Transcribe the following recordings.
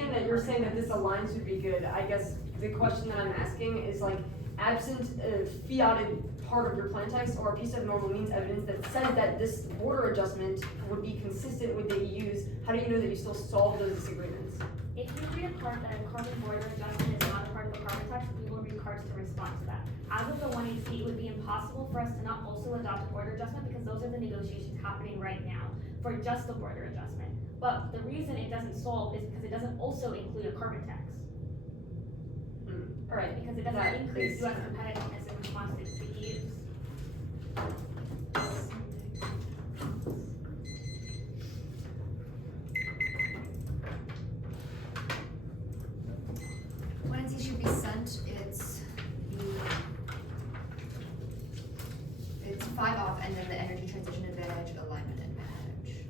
understand that you're saying that this alliance would be good. I guess the question that I'm asking is like, absent a fiated part of your plan text or a piece of normal means evidence that says that this border adjustment would be consistent with the EU's, how do you know that you still solve those disagreements? If you read a card that a carbon border adjustment is not a part of the carbon text, we will read cards to respond to that. As of the 180, it would be impossible for us to not also adopt a border adjustment because those are the negotiations happening right now for just the border adjustment. But the reason it doesn't solve is because it doesn't also include a carbon tax. All right. Because it doesn't increase U.S. competitiveness in response to the EU's. When it should be sent, it's 5 off, and then the energy transition advantage, alignment advantage.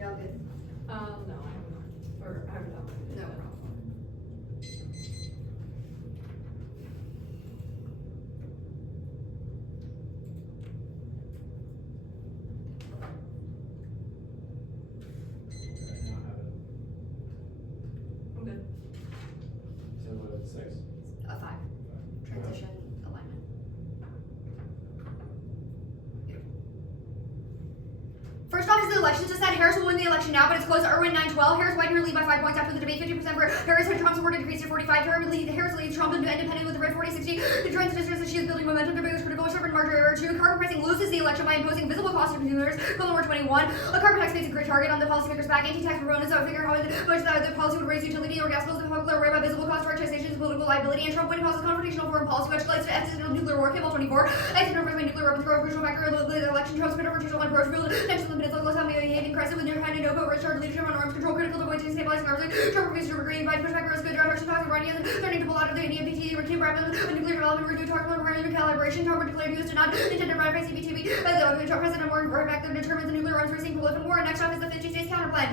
Y'all good? No, I don't know. Or I don't know. No problem. I'm good. So what, 6? A 5. Transition, alignment. First off is the elections just said Harris will win the election now, but it's close to Irwin 9-12. Harris widened her lead by 5 points after the debate, 50% for Harris and Trump support increased to 45. Harris leads Trump independent with the red 40-60. The trend suggests that she is building momentum. Debate was critical. Sharp and margin error 2. Carbon pricing loses the election by imposing visible cost to consumers. Goal number 21. A carbon tax makes a great target on the policymakers' back. Anti-tax proponents figure how the policy would raise utility or gas bills. The public are aware about visible cost, taxation, political liability, and Trump winning causes confrontational foreign policy, which leads to exit of nuclear war. Cable 24. Exit of nuclear weapons grow a crucial factor of the election. Trump's bid over 2-1 approach. Next to the minutes, local time behaving crisis with new kind of no rich leadership on arms control, critical to avoiding stabilizing arms. Trump refused to agree by pushback risk good drivers talking about Iranians threatening to pull out of the NPT, retain weapons, nuclear development, redo talk about primary calibration. Trump declared U.S. did not intend to ratify CPTV. The Trump president more effective determines the nuclear arms racing prolific war. Next up is the 50 states counterplan.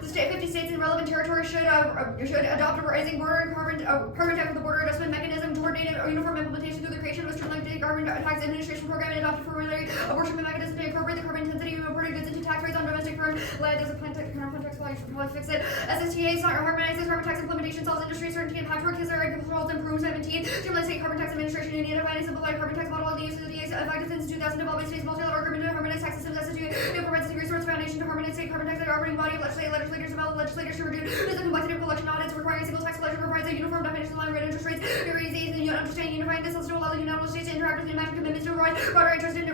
The 50 states in relevant territories should adopt a rising border carbon tax with the border adjustment mechanism, coordinated uniform implementation through the creation of a streamlined carbon tax administration program, and adopt a formulary apportionment mechanism to incorporate the carbon intensity of imported goods into tax rates on domestic firms. There's a plan tax probably fix it. SSTA harmonizes carbon tax implementation, solves industry certainty and patchwork. Kissler controls improve 17. Streamline state carbon tax administration. India define a simplified carbon tax model. The use of the DA effective since 2000. Developing states multilateral agreement to harmonize tax systems. SSTA provides the resource foundation to harmonize state carbon tax. The governing body of legislators develop legislators to reduce the complexity of collection audits, requiring a single tax collector provides a uniform definition of line rate interest rates. Understanding unifying this system will allow the United States to interact with the American commitments to provide broader interest in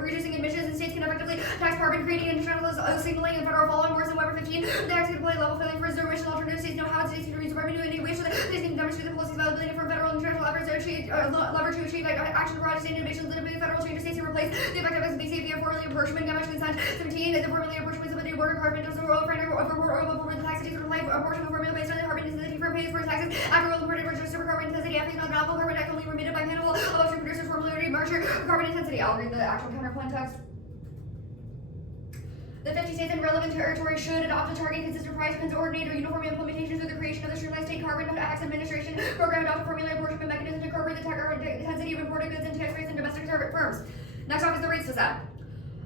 reducing emissions, and states can effectively tax carbon, creating international signaling and federal following worse than Weber 15. The tax can play level filling for zero emission alternative states know how states can reduce revenue in any way so that states can demonstrate the policy's viability for federal and international efforts to achieve action to provide state innovations that have federal changes states to replace the effective SB safety of formally apportionment. Gamesh consent 17. The formally apportionment of the new border carbon does the royal framework over the tax cities would apply apportionment formula based on the carbon intensity for pays for taxes after royal imported register for carbon intensity after not novel carbon tax only remitted by panel of electric producers formally already measure carbon intensity. I'll read the actual counterplan text. The 50 states and relevant territories should adopt a target consistent price, coordinate or uniform implementation through the creation of the streamlined state carbon tax administration program, adopt a formula apportionment mechanism to incorporate the carbon intensity of imported goods and tax rates in domestic firms. Next off is the rates to set.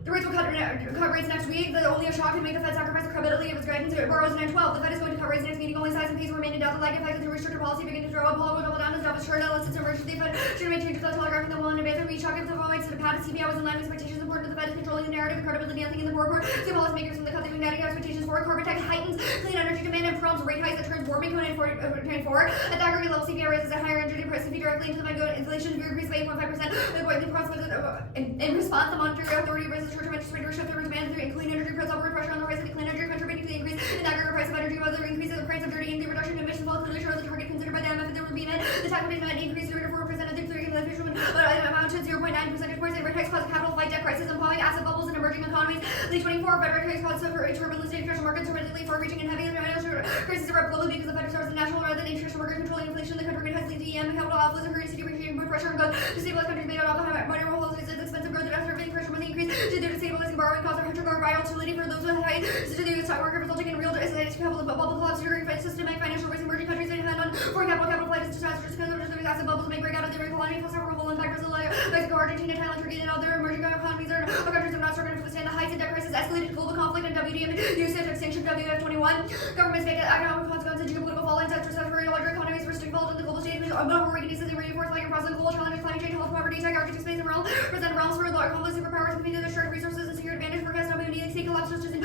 The rates will cut rates next week. The only a shock can make the Fed sacrifice the credibility of its guidance. It borrows 9-12. The Fed is going to cut rates next meeting. Only size and pace will remain in doubt. The lag effect of the restricted policy begin to throw up. Paul will double down. His job is short unless it's emergency. The Fed should maintain the telegraphing the will in advance of each shock. If the rates to the pad, CPI was in line with expectations. Important to the Fed is controlling the narrative and credibility. Nothing in the report. See policymakers from the cut the negative expectations for carbon tax heightens clean energy demand and prompts rate hikes that turns warming code 24. At the aggregate level, CPI raises a higher energy price to feed directly into the Fed inflation increase by 8.5%. In response, the monetary authority raises short-term interest rate or shift over demand through clean energy puts upward pressure on the price of the clean energy, contributing to the increase in the aggregate price of energy. Whether increases the price of dirty and the reduction in emissions will clearly show the target considered by the MF if there would be met. The tax rate might increase 3 to 4% of the clearing of the fisherman, but amount to 0.9 percentage points. rate hikes cause capital flight debt crisis, implying asset bubbles in emerging economies. Lead 24, Fed rate hikes cause turbulence in international markets, repeatedly far-reaching and heavy financial crisis erupt globally because the Fed starts the national rather than international market controlling inflation. The country rate hikes lead to EM, capital outflows, and currency depreciation, put pressure on growth. To stabilize countries may not often have money or policies, expensive growth, and serving pressure must increase due to stabilizing borrowing costs or volatility for those with high to the stock market, resulting in real capital bubble collapse during systemic financial risk. Emerging countries that depend on foreign capital flight is disasters because of asset bubbles may break out of their economy, plus harmful impact Brazil, Mexico, Argentina, Thailand, Turkey, and other emerging economies or countries are not struggling to withstand the heights of debt crisis, escalated global conflict, and WDM usage extinction WF21. Governments make economic consequences, geopolitical fall, and tax recession, larger economies risk involved in the global stage, organizations reinforced like process, global challenges, climate change, health, poverty, tech, arctic space, and realm, present realms for large complex superpowers competing to share resources and secure advantage for custom WDC collapse, just in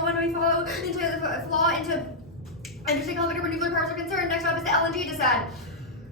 when we follow into the flaw into interesting conflict where nuclear powers are concerned. Next up is the LNG dissent.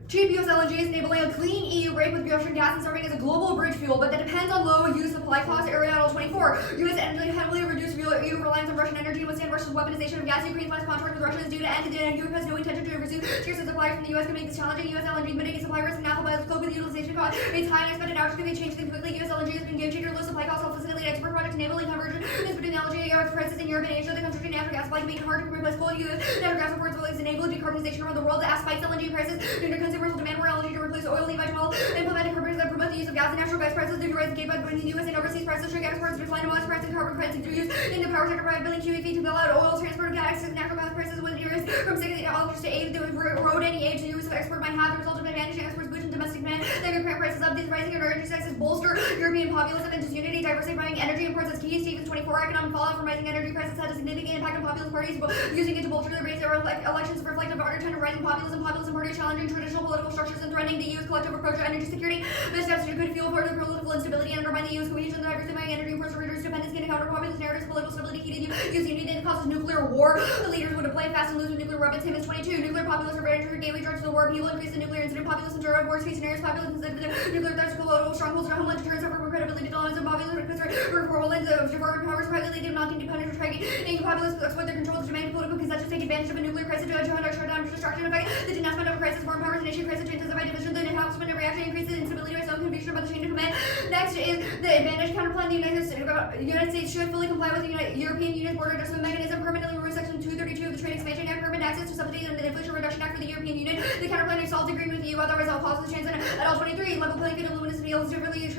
Cheap US LNG is enabling a clean EU break with Russian gas and serving as a global bridge fuel, but that depends on low use supply costs. Aristotle 24. US energy heavily reduced EU reliance on Russian energy and withstand Russia's weaponization of gas. Ukraine's last contract with Russia is due to end, and Europe has no intention to resume scarce supply from the US can make this challenging. US LNG mitigate supply risk now by the scope of the utilization cost. Rates high and expected hours can be changed quickly. US LNG has been game changer. Low supply costs help facilitate export projects, enabling convergence between LNG prices in Europe and Asia. The constrained natural gas supply can make it hard to replace coal. US natural gas imports will enable decarbonization around the world. As spikes LNG prices due to consumers will demand more LNG to replace oil. Levi 12 implemented carbon that promote the use of gas and natural gas prices due to rise in gate between the US and overseas prices. Sugar exports decline in price and carbon credits through use in the power sector by billion cubic feet to build out oil transport of gas and natural gas prices with years from $60 to $80 to erode any age. The use of export might have the result of managing exports boosting domestic demand. Then your current prices up. These rising energy prices bolster European populism and disunity. Diversifying energy imports as key. Stevens 24 economic fallout from rising energy prices had a significant impact on populist parties using it to bolster their base. Elections reflect a broader trend of rising populism. Populism parties challenging traditional political structures and threatening the EU's collective approach to energy security. This steps could fuel further political instability and undermine the EU's cohesion. The diversifying energy imports to reduce dependency and counter populist narratives. Political stability key to EU's unity and causes nuclear war. The leaders would have played fast and lose with nuclear weapons. Timmins 22. Nuclear populists are entering gateway drugs to the war. People increase the nuclear incident. Populists and terror worst case scenarios. Populists instead of the nuclear threats global strongholds and homeland deterrence over credibility dilemmas and populists for homelands of deferred powers privately do not independent or striking. Populists exploit their control to demand political consensus, take advantage of a nuclear crisis to shutdown destruction effect. The denouncement of a crisis, foreign powers, and nation crisis to intensify division. The announcement of reaction increases instability by some conviction about the chain of command. Next is the advantage counterplan. The United States should fully comply with the European Union's border adjustment mechanism, permanently remove Section 232 of the Trade Expansion Act, permit access to subsidies under the Inflation Reduction Act for the European Union. The counterplan is solved agreement with the EU, otherwise I'll pause the chance at all 23. Level playing field and luminosity is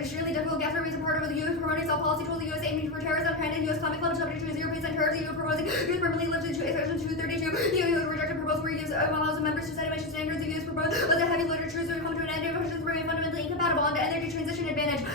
extremely difficult. Gas remains a part of the U.S. promoting self policy towards the U.S. aiming for terrorism, and U.S. climate club subject to 0% terrorism. EU proposing U.S. permanently lifted to Section 232. The EU rejected proposal where U.S. allows members to set emission standards. The U.S. proposed was a heavy literature to come to an end. Emissions remain fundamentally incompatible on the energy transition advantage.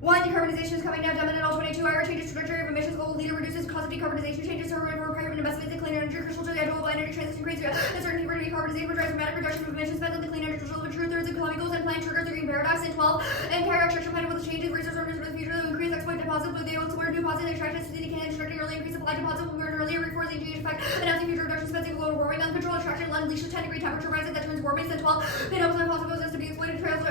1. Decarbonization is coming now. Dominant all 22. IRA changes trajectory of emissions. Global leader reduces cost of decarbonization. Changes to private investments in clean energy. Crucial to the global energy transition. Creates uncertainty for decarbonization. Drives dramatic reduction of emissions spent on the clean energy. Crucial to two-thirds of climate goals and plan trigger the green paradox. And 12. And carry extraction plan with the changes. Resource owners for the future. That will increase exploit deposit. But they will support deposit extraction. They can instructing early increase supply deposit. When we were earlier reinforcing the effect. Announcing future reduction spending. Global warming. Uncontrolled extraction. Unleashes 10-degree temperature rises that turns warming. And 12. Pin open fossil fuels to be exploited. Trails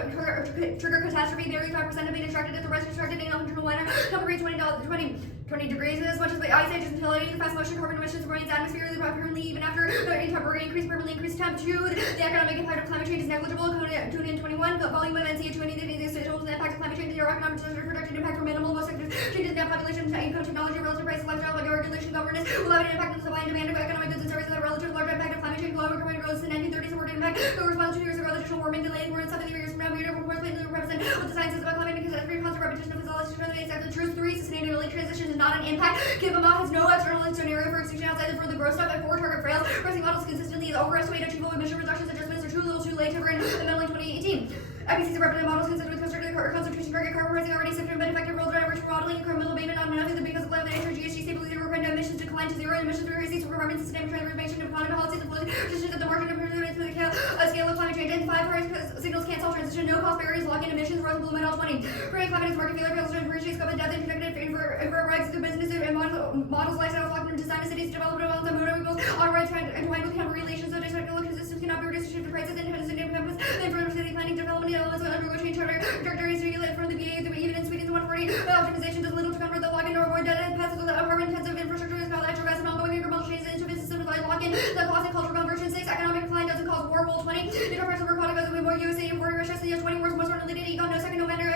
trigger catastrophe. Barely 5% of being extracted. If the rest extracted in uncontrolled winter. Temperature 20 degrees as much as the ice age is utility, the fast motion carbon emissions remains atmosphere permanently even after temporary increase permanently increased temp. 2. The economic impact of climate change is negligible. Tune in 21. The volume of NCA 20 totals the impact of climate change. Zero economic projected impact for minimal. Most sectors changes in population, income, technology, relative price, lifestyle, like regulation, governance will have an impact on the supply and demand of economic goods and services that are relative to large impact of climate change. Global economic growth in the 1930s supported impact. The response to 2 years ago, additional warming delayed. We're in 70 years from now. We are reports plainly represent what the sciences about climate because every constant repetition of physiology the truth. 3. Sustainability transition is not an impact. Kibama has no external scenario for extinction outside the growth stuff. And 4. Target fails. Pricing models consistently is overestimated. Achievable emission reductions adjustments are too little, too late. To bring the middle in 2018. IPCC representative models considered with constructed concentration target carbon pricing already sifted but effective roll drivers for modeling incremental abatement on nothing because of climate change. GHG stability required emissions decline to zero. Emissions increases requirements and systemic transformation of economic policies and flows transitions at the margin of improvement to the scale of climate change. And 5. Signals cancel transition. No cost barriers lock in emissions. Rose blue metal 20. Creating climate is market failure. Fails to appreciate scope and depth and protected for rights to businesses and models lifestyles locked in design cities development of the motor on rights entwined with counter relations. So technical systems cannot be reduced to shift prices and significant campus. Then for city planning development elements will undergo change trajectories regulated from the BA through even in Sweden's 140. Optimization does little to convert the lock-in or avoid dead passes with carbon intensive infrastructure is called natural gas and ongoing incremental changes into business systems like lock-in. The cost and cultural conversion. 6. Economic decline doesn't cause war. Rule 20. Interference of narcotics will be more USA importing Russia. The 20 worst most related econ. No second no matter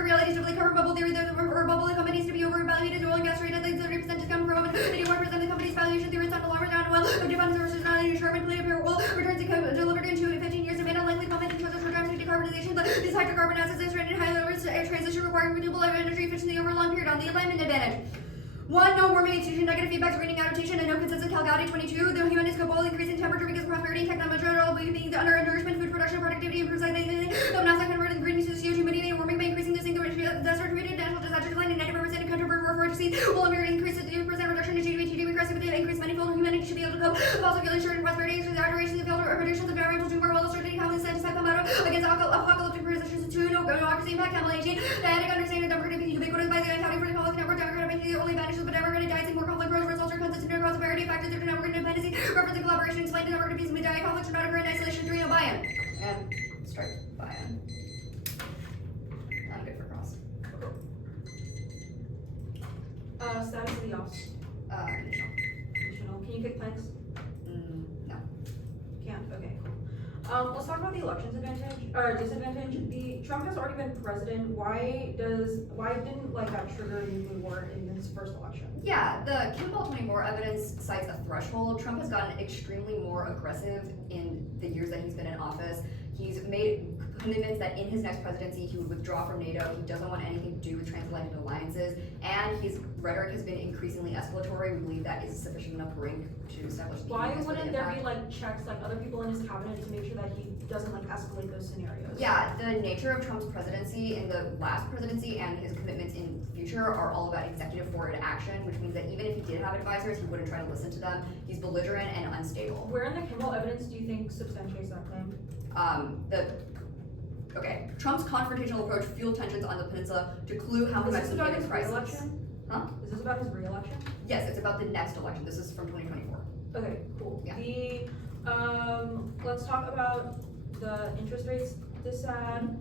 market reality is covered bubble theory. The bubble of companies to be overvalued. Oil and gas rate at like 30% discount for over 81% of the company's valuation theory is on the longer down well. Of defund services not determined clear well returns delivered into 15 years of an unlikely comment in terms of short-term decarbonization. But these hydrocarbon assets is trending high levels transition requiring renewable energy efficiency over a long period on the alignment advantage. 1. No warming extinction, negative feedback, screening adaptation, and no consensus Calgary 22. The humanist global increasing temperature because prosperity, technology, all being under nourishment, food production, productivity, improves identity. The NASA converted green to CO2 humidity and warming by increasing the single desert treated national disaster decline and 90% of country for disease will increase to 2% reduction in GDP regressive with the increased manifold humanity should be able to cope. Fossil fuel ensuring prosperity is the adoration of the field or predictions of environmental tumor well illustrating how the scientists have come out against apocalyptic positions. 2. No democracy impact, Camel 18. The ethic understanding of democracy is ubiquitous by the accounting for the politics network. Democratic only vanishes, but democratic dies more conflict grows, results are consistent across a variety of factors of network independency, reference and collaboration, explain the network of peace and media conflicts should not occur in isolation. 3. No buy-in. And strike buy-in. Not good for cross. Status of the offs. Conditional. Conditional. Can you kick planks? No. Can't. Okay, cool. Let's talk about the elections advantage or disadvantage. Trump has already been president. Why didn't like that trigger a nuclear war in his first election? Yeah, the Kimball 24 evidence cites a threshold. Trump has gotten extremely more aggressive in the years that he's been in office. He's made commitments that in his next presidency he would withdraw from NATO. He doesn't want anything to do with transatlantic alliances, and his rhetoric has been increasingly escalatory. We believe that is sufficient enough rank to establish the Why US with wouldn't there impact. be like checks, like other people in his cabinet to make sure that he doesn't like escalate those scenarios? Yeah, the nature of Trump's presidency in the last presidency and his commitments in the future are all about executive forward action, which means that even if he did have advisors, he wouldn't try to listen to them. He's belligerent and unstable. Where in the Kimball evidence do you think substantiates that claim? Trump's confrontational approach fueled tensions on the peninsula to clue how he Is might this see about in his crisis. re-election? Huh? Is this about his re-election? Yes, it's about the next election. This is from 2024. Okay, cool. Yeah. Let's talk about the interest rates disad.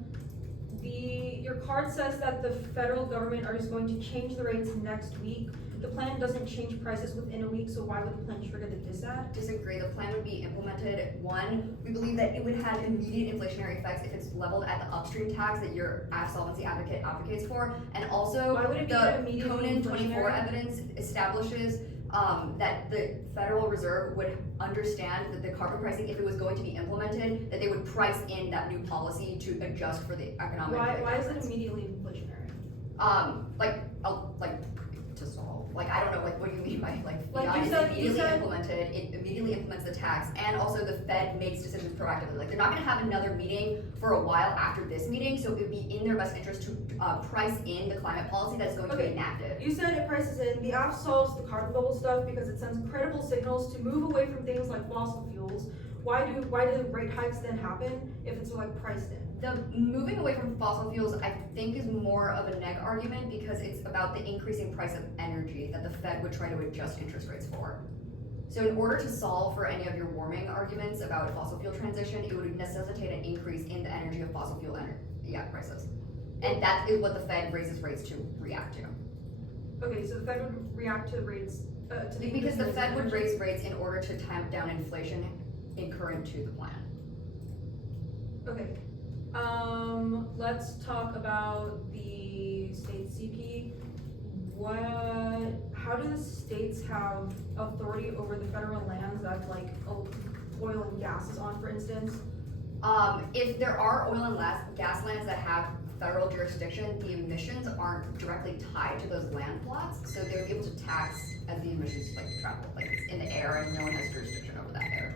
Your card says that the federal government are just going to change the rates next week. The plan doesn't change prices within a week, so why would the plan trigger the disad? Disagree. The plan would be implemented. 1, we believe that it would have immediate inflationary effects if it's leveled at the upstream tax that your solvency advocate advocates for. And also, Why would it be the immediately Conan 24 inflationary? evidence establishes that the Federal Reserve would understand that the carbon pricing, if it was going to be implemented, that they would price in that new policy to adjust for the economic. Why is it difference. immediately inflationary? To solve. I don't know, what do you mean by Like beyond you is said- immediately implemented, it immediately implements the tax, and also the Fed makes decisions proactively. They're not gonna have another meeting for a while after this meeting, so it would be in their best interest to price in the climate policy that's going to be Okay. enacted. You said it prices in. The app solves the carbon bubble stuff because it sends critical signals to move away from things like fossil fuels. Why do rate hikes then happen if it's like priced in? The moving away from fossil fuels, I think, is more of a neg argument because it's about the increasing price of energy that the Fed would try to adjust interest rates for. So in order to solve for any of your warming arguments about fossil fuel transition, it would necessitate an increase in the energy of fossil fuel prices. And that is what the Fed raises rates to react to. Okay, so the Fed would react to rates, to the Because the increase in Fed would energy. raise rates in order to tamp down inflation incurrent to the plan. Okay, let's talk about the state CP. How do the states have authority over the federal lands that like oil and gas is on, for instance? If there are oil and gas lands that have federal jurisdiction, the emissions aren't directly tied to those land plots, so they would be able to tax as the emissions travel, it's in the air and no one has jurisdiction over that air.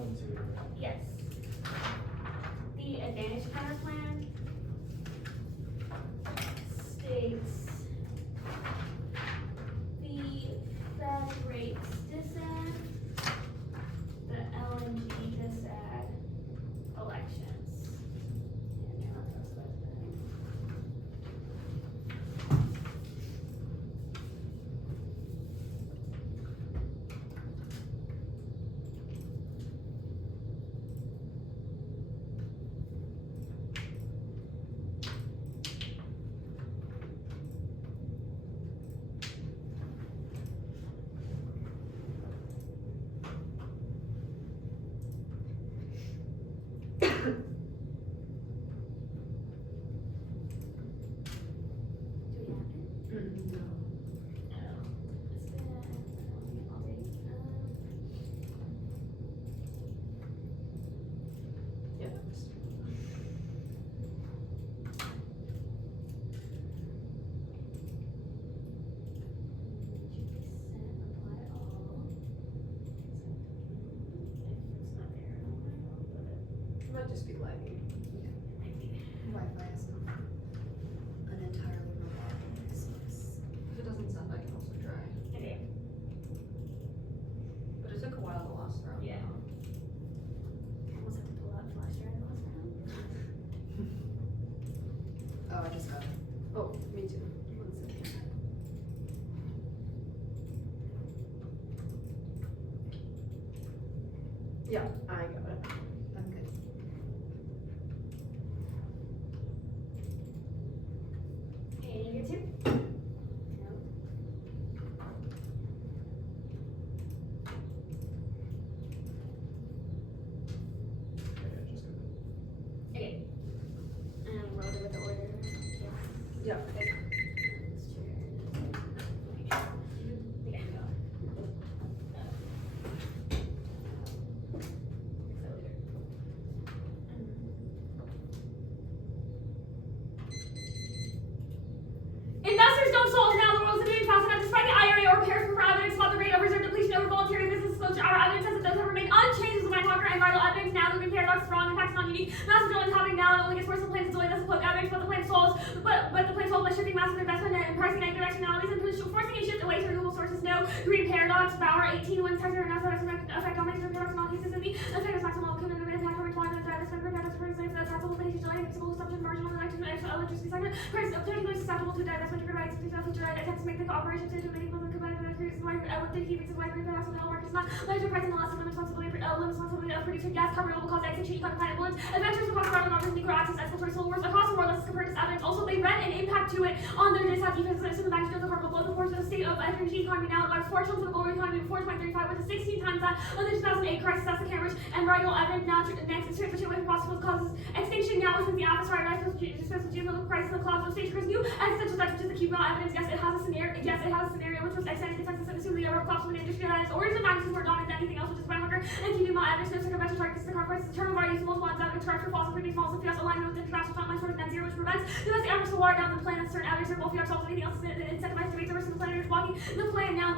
1 and 2, right? Yes. The Advantage counter plan states the Fed rates disadd, the LNG disadd elections. And now that's what do we have it? No. Yep. It might just be lagging. Wi-Fi is an entirely reliable resource. If it doesn't sound, I can also try. Okay. But it took a while the last round. Yeah. I almost had to pull out flash drive last round. Oh, I just got it. Oh, me too. 1 second. Yeah, I got it. I'm good. And you're two? No. Yeah, just go ahead. Okay. And we'll do with the order. Yeah. Okay. Investors don't solve now. The world's moving fast enough. Despite the IRA or repairs for evidence about the rate of reserve depletion over voluntary business disclosure, our evidence says that those have remained unchanged as the White and vital evidence now. Moving paradox, wrong, impacts not unique. Massive drilling is happening now. It only gets worse. The plan is delayed. That's the quote. Evidence, but the plan solves. But the plan solved by shifting massive investment and pricing negative externalities and forcing a shift away to renewable sources. No. Green paradox. Bauer 18. When sector and effect on major paradox and all cases in the effect is maximal. Could have been impact on employment. The driver spend per paradox for example. That's taxable behavior. Delaying flexible assumption. Marginal electricity segment. Price of 30 is susceptible to divestment. Rights. Future right attempts to make the cooperation to many people competitive increases like with the key reasons why green paradox on the market is not larger price and less limit responsibility of producing gas, carbon renewable cause exit, treating climate bullets, adventures with cost around offers nuclear access, exploratory solar wars, across the world, this is compared to evidence. Also, they read an impact to it on their disaster defense and the magnitude of the carbon both the force of the state of energy economy now large 4 trillion of the global economy before 2035 with a 16 times that of the 2008 crisis. That's the Cambridge and vital evidence now next is transmission away from possible causes extinction now within the atmosphere. Right, with geopolitical crisis, the clouds of stage new existential threats, which is the key evidence. Yes, it has a scenario. Yes, it has a scenario which was extended defense and assume the number of collapse of an industry that is orders of magnitude more dominant than anything else, which is by hunger and keeping my evidence. No circumvention targets the conference. Internal body use multiple ones out of charge for fossil free small and fuels alignment with international frontline source net zero, which prevents domestic efforts to water down the planet. Certain average both fuel solves anything else that incentivizes debates over some planet is blocking the plan now.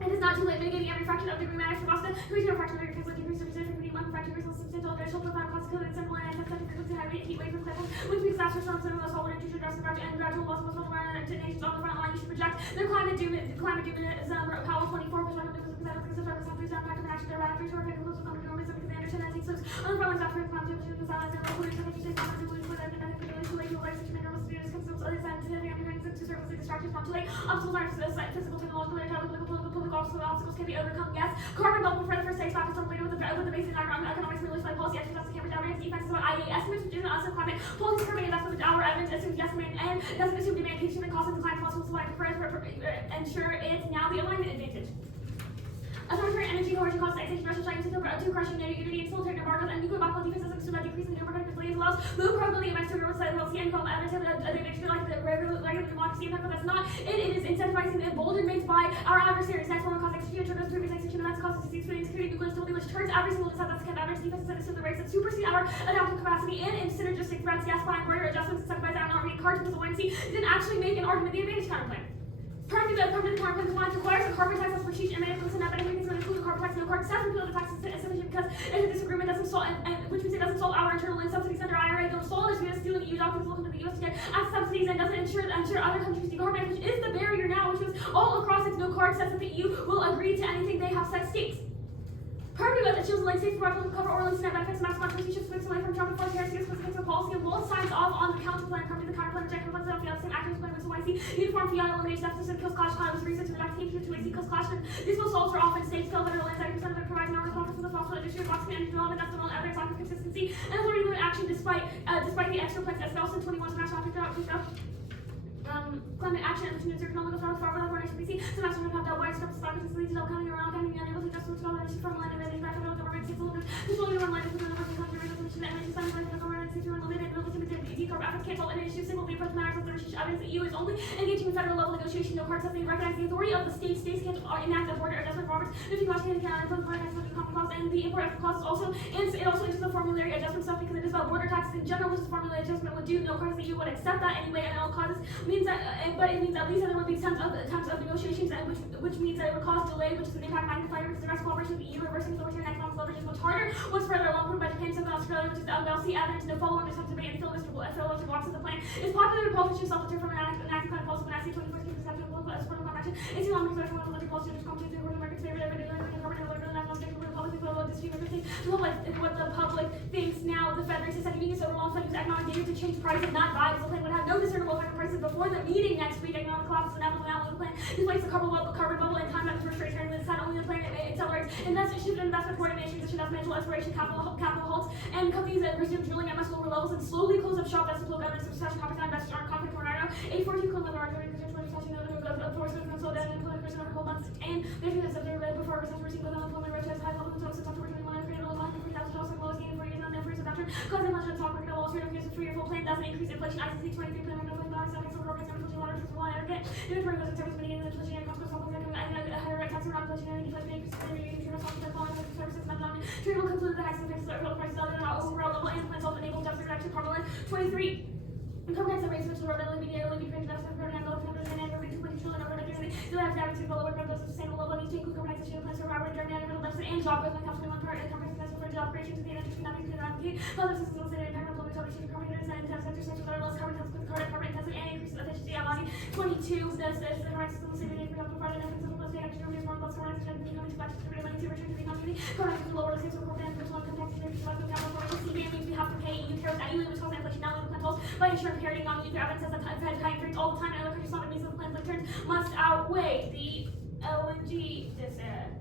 It is not too late mitigating every fraction of the green matter for Boston. Who is your fraction of your because decrease of percentage for one fraction of substantial additional profound consequences and simple and antiseptic frequency high rate heat wave from climate. When we disaster storms and loss, all water intrusion, dress and gradual loss of coastal environment to nations on the front line, you should project their climate doom Powell 24 perspective because of the countries that impact of action their radically short effect close to common norms because they understand that takes on the front lines after climate change and silence and local research takes on the belief with economic too late to life such a mineral students consumes other scientific and to service distractions not too late. Obstacles are physical, technological, public obstacles can be overcome. Yes, carbon bubble for the first stage factors later with the basic economics released by policy exercise to Cambridge evidence defenses about IEA estimates which isn't us of climate policy permitting investment with our evidence assumes yes demand and doesn't assume demand patient and cost of decline possible supply for ensure it's now the alignment advantage. Authoritarian energy coercion costs taxation Russia China to crushing unity and military embargoes and nuclear weapon defenses assume that decrease in nuclear capability allows low probability of external side will see and called evidence of they make sure like the regular democracy impact, but that's not it is incentivizing the emboldenment by our adversaries. Next one will cause execution triggers previous execution events causes disease security nuclear stability which turns every single decide that's average defenses and assume the rates that supersede our adaptive capacity and in synergistic threats. Gas buying border adjustments incentivize our not reading cards because the Wednesday didn't actually make an argument the advantage counterplan. Permanent compliance requires a carbon tax that's for cheap and medical and not benefiting to include a carbon tax. No carbon tax repeal the tax is sufficient because solve, which means it doesn't solve our internal land subsidies under IRA. Don't solve this. We have to do the EU documents looking at the USDA as subsidies and doesn't ensure other countries decarbonize, which is the barrier now, which was all across its no card says that the EU will agree to anything they have set states. Perfect with it shows like safe for will cover Orleans net benefits, maximize positions, fix away from Trump before heresy, specific to policy, and both sides off on the counter plan, company the counter plan, reject plans, the same actions plan, which is see uniform fiat eliminates deficit, kills clash, climate research, relaxation to AC, kills clash, and these will solve for often states, fill better lands, 90% of it provides no response to the fossil industry, boxing and development, that's the only other side of consistency, and authority limit action despite the extra plans as also 21 national climate action and the economic authority for our nation BC, so that's when we have the wide scope of sparkles, leads to county around county and able to just switch on from land and then federal government states holders, controlling one land within the working country resolution that makes some the government safety and limited ability to decarbonize efforts can't hold any issue single the approach matters of the British evidence that EU is only engaging in federal level negotiation, no card says they recognize the authority of the states can't enact a border adjustment Roberts, if you watch Canada impose border taxes on common costs and the import of costs also, and it also uses the formulary adjustment stuff because it is about border taxes in general, which is formulary adjustment would do, no card says the EU would accept that anyway, and it all causes means that but it means at least that there would be attempts of negotiations, and which means that it would cause delay, which is an impact magnifier because the rest cooperation with the EU reversing authoritarian economic leverage is much harder. What's further along by Japan, South Australia, which is the LLC evidence, no follow-on, there's some debate, and Phil blocks of the plan. It's popular to politicians self-deter from an active kind of policy when I say 2014 perception of political support of convention. It's a long research on the policy which comes to the American favor of what the public thinks now. The Federation said using solar law studies economic data to change prices, not vibes. The plan would have no discernible effect on prices before the meeting next week. Economic collapse is inevitable now. The plan displays the carbon bubble and time that first rate turning. It's not only the plan, it accelerates investment coordination, transition, financial exploration, capital halts, and companies that resume drilling at much lower levels and slowly close up shop. That's the flow governance of such companies investors aren't confident for now. 814 kilometer argument of force of slow down employment person over whole months, and there's been a subject before recession received with unemployment rate as high level until September 21 and created a line for $3,000 lowest gain in 4 years and then for adoption. Causing much of the talk market Wall Street appears for your full plan doesn't increase inflation. ICC 23 plan $1 million, some programs and inflation water for one aggregate. Inventory was service mitigating the inflation and consequence of and a higher rate tax around inflation and deflation increases in the insurance office and following services not trade will conclude the tax and fixes real prices other than overall level and plans self-enabled deficit reduction carbon 23. Comprehensive rates which will readily be investment program and local numbers and every 2.2 trillion over the years. Still have to follow what those sustainable level needs to include carbonization plans for Robert Germany and middle deficit and job growth when it comes to one part and comprehensive for job creation to the industry not being advocate. Other systems will say that impact employment obligation carbon intensive and intensive sector sectors that are less carbon intensive and increase efficiency. Outlining 22 this is the right system will say that if we have to provide an efficient plus data to remove more less carbon intensive and economic flex to return to the economy. Carbon to lower the sales of corporate and personal contact and capital formation. CBA means we have to pay EU tariffs annually, which causes inflation now in the controls by ensuring parity on nuclear evidence says that I've had high rates all the time and other countries not means the plans like turns must outweigh the LNG disadvantage.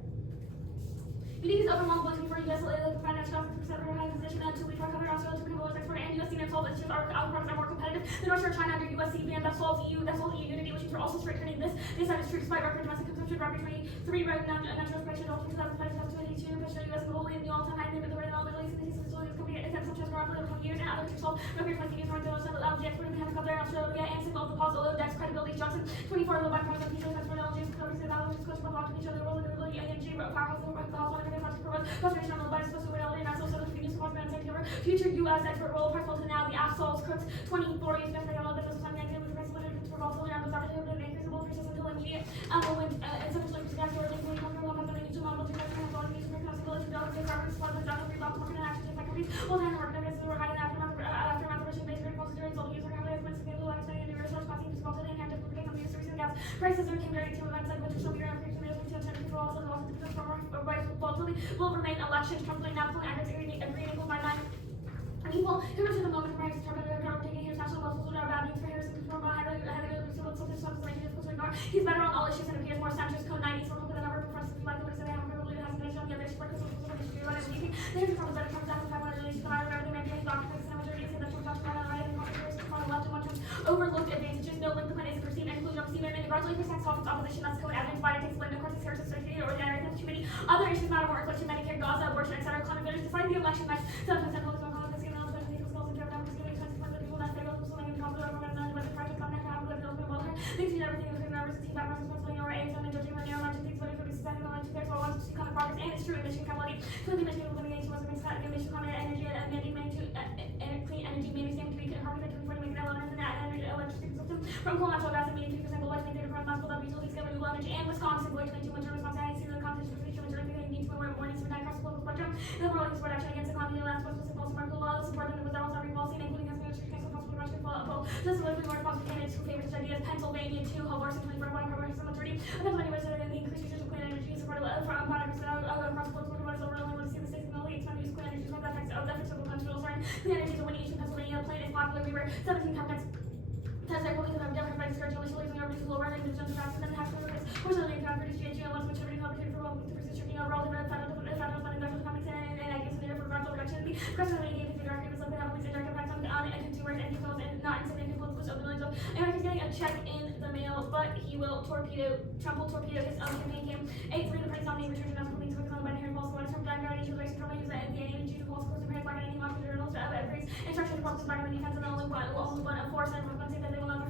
Meetings open 1.24 US financial office percent high position until we talk about Australia to become export and USD and solve issues our outcomes are more competitive than Russia or China under USC ban that solves EU unity, which is also straight turning this time is true despite record domestic consumption record 23 right now national expression of 2005 to 2022 push the US globally in the all-time high limit the rate of Middle East and these facilities company attempts such as around 20 years and other countries solve record 20 years around the LNG export in Canada Qatar Australia and signal of the pause although index credibility Johnson 24 low by points of people that's for LNG is covering the value of coach for blocking each other world and really LNG powerhouse over the house one of the conservation on the bias special reality and also the convenience of and secure future U.S. export role partial to now the absols crooks 24 years after all the business time and with price limited for volatility on the authority of the increasable prices until immediate when and some like gas or like when you're long than you model to have all these responsibilities to develop the carbon supply the job of rebound market and action by companies well then work numbers were high in aftermath version based rate policy during all user companies when scale like saying the resource costing is called and have to become the service gas prices are came during two events like which will be around 3 million to also the losses because from volatility will remain elections trumpeting now pulling aggregates agreeing equal by 9 equal here to the moment price determined taking his national levels are bad news for Harrison from a highly civil something like difficult to ignore. He's better on all issues and appears more centrist code 90s for the number of professors like what they have probably has an issue on the other sport because of the history of anything. The history from better comes down to 500 releases the matter of maintain documents and majority of that talks about the right and on the left and one terms overlooked advantages no link the plan is perceived and inclusion of CBM and largely protects office opposition that's code evidence by takes blame of course Harris associated or the IRA too many other issues matter more inflation Medicare Gaza abortion etc. Climate village despite the election match sometimes and political conflicts given all the political skills and terror expensive when the people that fail to swing and conflict over and whether project on that have with the welfare things you everything within members of team backgrounds responsibility or aids on the judging when you're allowed to things whether it's second on to there's all wants to see kind of progress and it's true emission capability clearly emission elimination was makes that emission climate energy and management to clean energy maybe same to be carbon 2040 making elements and that energy electricity system from coal natural gas and meaning 3% global maintained from responsible that utilities get renewable energy and Wisconsin voice 22 winter response I see the competition for future majority they need to wear warnings for that across the global spectrum and the world is for action against the climate the last possible policy market law, support them with their policy policy, including has been a possible Russian follow. Just with more possible candidates who favor such ideas. Pennsylvania 2, Hobart 24, 1, Hobart 730. Pennsylvania was the increased usage of clean energy support from products across the board. What is overall want to see the states and the expand use clean energy support that affects of countries. Clean energy is a winning issue in Pennsylvania. The plan is popular. We were 17 companies. Test their police and have different rights to discourage illegally using our reducible revenue to judge taxes and tax services. Fortunately, in fact, British GHG and once which every opportunity for well, to persist shrinking overall the federal funding back to the companies and I guess in the for gradual reduction. The president gave the arguments of the police and direct effects on consumers and people and not insignificant political of the millions of Americans getting a check in the mail, but Trump will torpedo his own campaign. 8-3, the party's nominee returns announced police focus on the Biden false alarms from Biden guarding to the race control use the NDA to false close to parents like any market journals to every instruction from the Biden defense and only one of force and we're going to say that they will not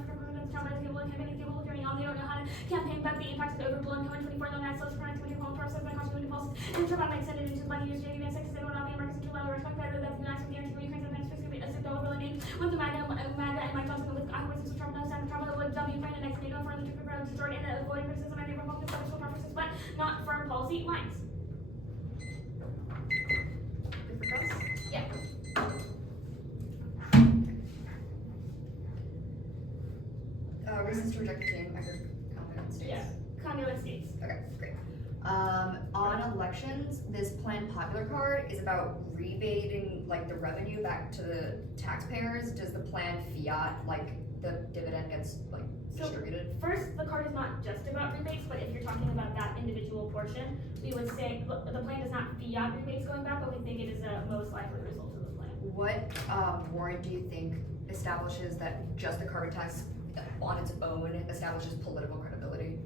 Trump as people and campaigning people hearing on they don't know how to campaign but the impact of overblown 2024 the next social current 24 process by constantly false and Trump might extend it into the money used JV and 6 they will not be Americans to allow respect better that the national guarantee for Ukraine's defense is going to be a $6 name with the MAGA and Mike Johnson with acquisitions of Trump knows and Trump would dumb Ukraine and next NATO for the Trump program destroyed and avoiding criticism and neighbor focus on purposes but not firm policy lines. Good for us? Yeah. Reasons to reject the team. I heard confident states. Yeah. Congruent states. Okay, great. On elections, this planned popular card is about rebating like the revenue back to the taxpayers. Does the plan fiat like the dividend gets like distributed? First, the card is not just about rebates, but if you're talking about that individual portion, we would say the plan does not fiat rebates going back, but we think it is a most likely result of the plan. What warrant do you think establishes that just the carbon tax on its own establishes political credibility?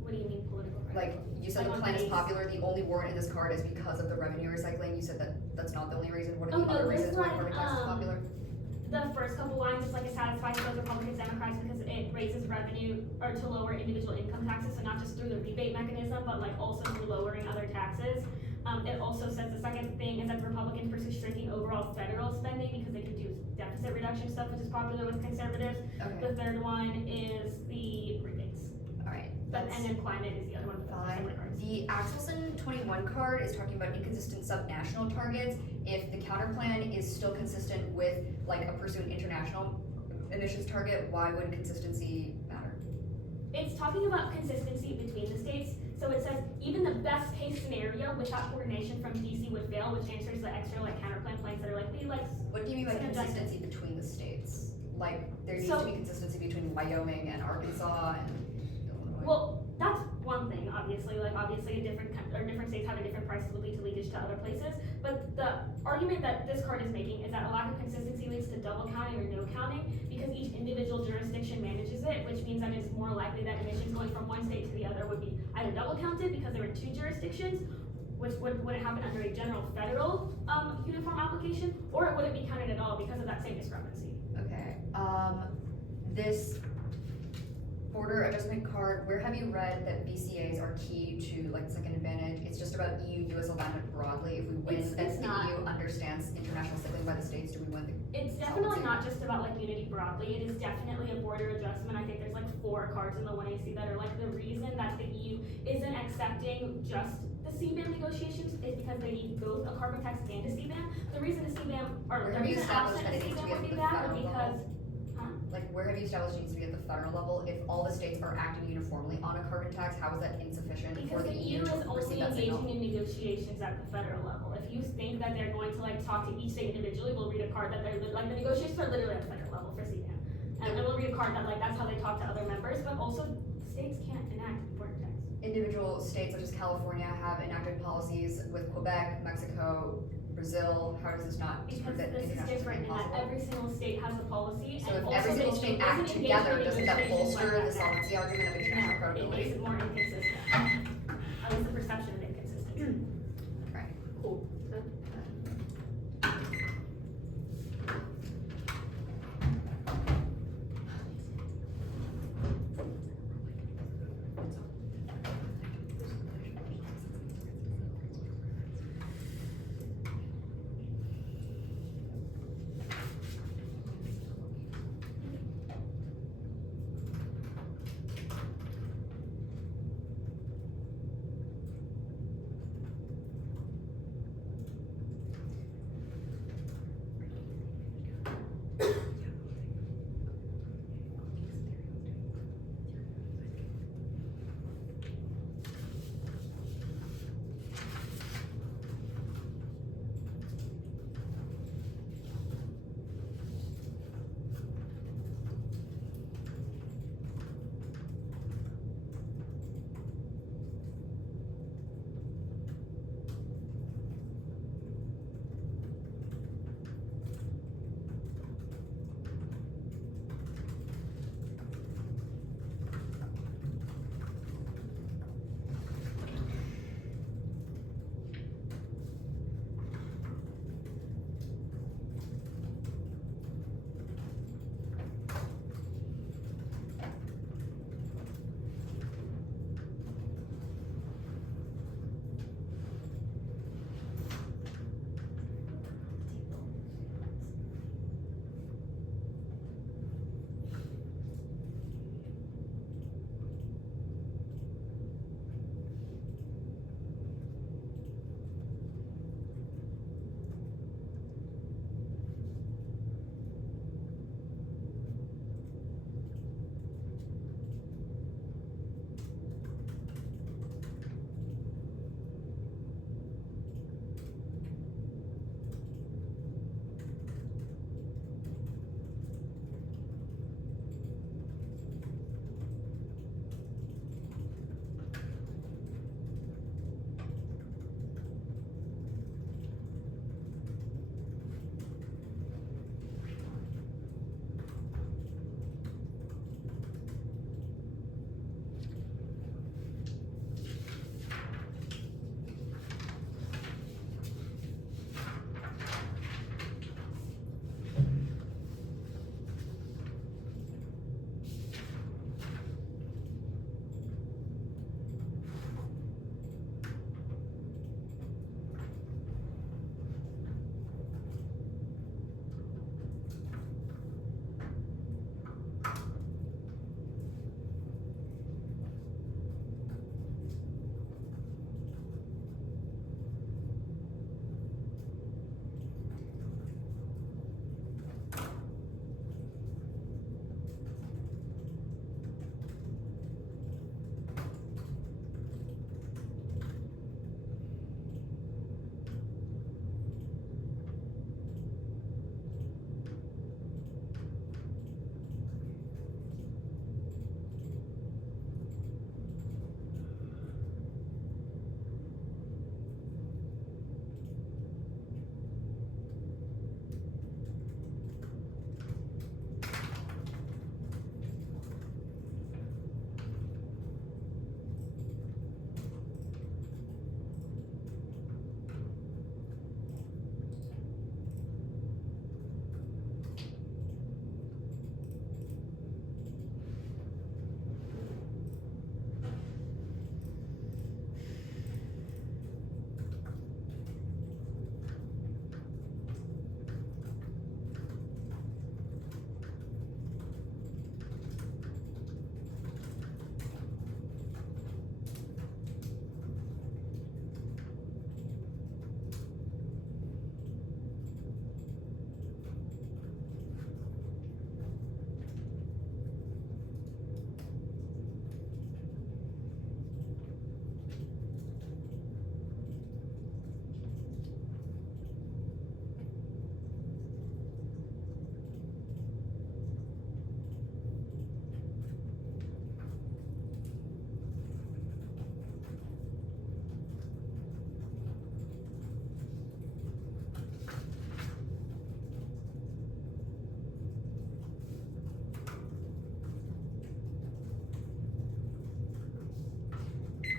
What do you mean political credit? Like, you said Like the on plan is base. popular, the only warrant in this card is because of the revenue recycling, you said that that's not the only reason, what are Oh, the no, other this reasons why one, carbon tax is popular? The first couple lines is like it satisfies both Republicans and Democrats because it raises revenue or to lower individual income taxes, so not just through the rebate mechanism, but like also through lowering other taxes. It also says the second thing is that Republicans pursue shrinking overall federal spending because they could do deficit reduction stuff, which is popular with conservatives. Okay, The third one is the rebates. alright, But, that's and then climate is the other one. But those are fine. separate cards. The Axelson 21 card is talking about inconsistent subnational targets. If the counter plan is still consistent with like a pursued international emissions target, why would consistency matter? It's talking about consistency between the states. So it says even the best case scenario without coordination from DC would fail, which answers the extra like counterplan plans that are like, we like. What do you mean by Synergistic. consistency between the states? Like, there needs So- to be consistency between Wyoming and Arkansas and Illinois. Well, that's one thing, obviously. Like obviously different states having different prices would lead to leakage to other places. But the argument that this card is making is that a lack of consistency leads to double counting or no counting because each individual jurisdiction manages it, which means that it's more likely that emissions going from one state to the other would be either double counted because there were two jurisdictions, which wouldn't happen under a general federal uniform application, or it wouldn't be counted at all because of that same discrepancy. Okay, this border adjustment card, where have you read that BCAs are key to like the second advantage? It's just about EU-US alignment broadly. If we win, It's then the not. EU understands international signaling by the states, do we win the It's definitely not just about like unity broadly. It is definitely a border adjustment. I think there's like 4 cards in the 1AC that are like the reason that the EU isn't accepting just the CBAM negotiations is because they need both a carbon tax and a CBAM. The reason the CBAM or Where the have you reason established absent that a it needs to CBAM be would be at the bad federal would because Like, where have you established it needs to be at the federal level? If all the states are acting uniformly on a carbon tax, how is that insufficient for because the the EU EU to is receive only that signal? engaging in negotiations at the federal level. If you think that they're going to like talk to each state individually, we'll read a card that they're like the negotiations are literally at the federal level for CBAM. And we'll read a card that like that's how they talk to other members, but also states can't enact important tax. Individual states such as California have enacted policies with Quebec, Mexico, Brazil. How does this not just Because prove that this is international different in signaling that possible? every single state has a policy So and if also every single they state doesn't act engage in together, doesn't that negotiations bolster like the that. solvency argument of international No, it credibility? makes it more inconsistent. At least the perception of inconsistency. Right. Cool.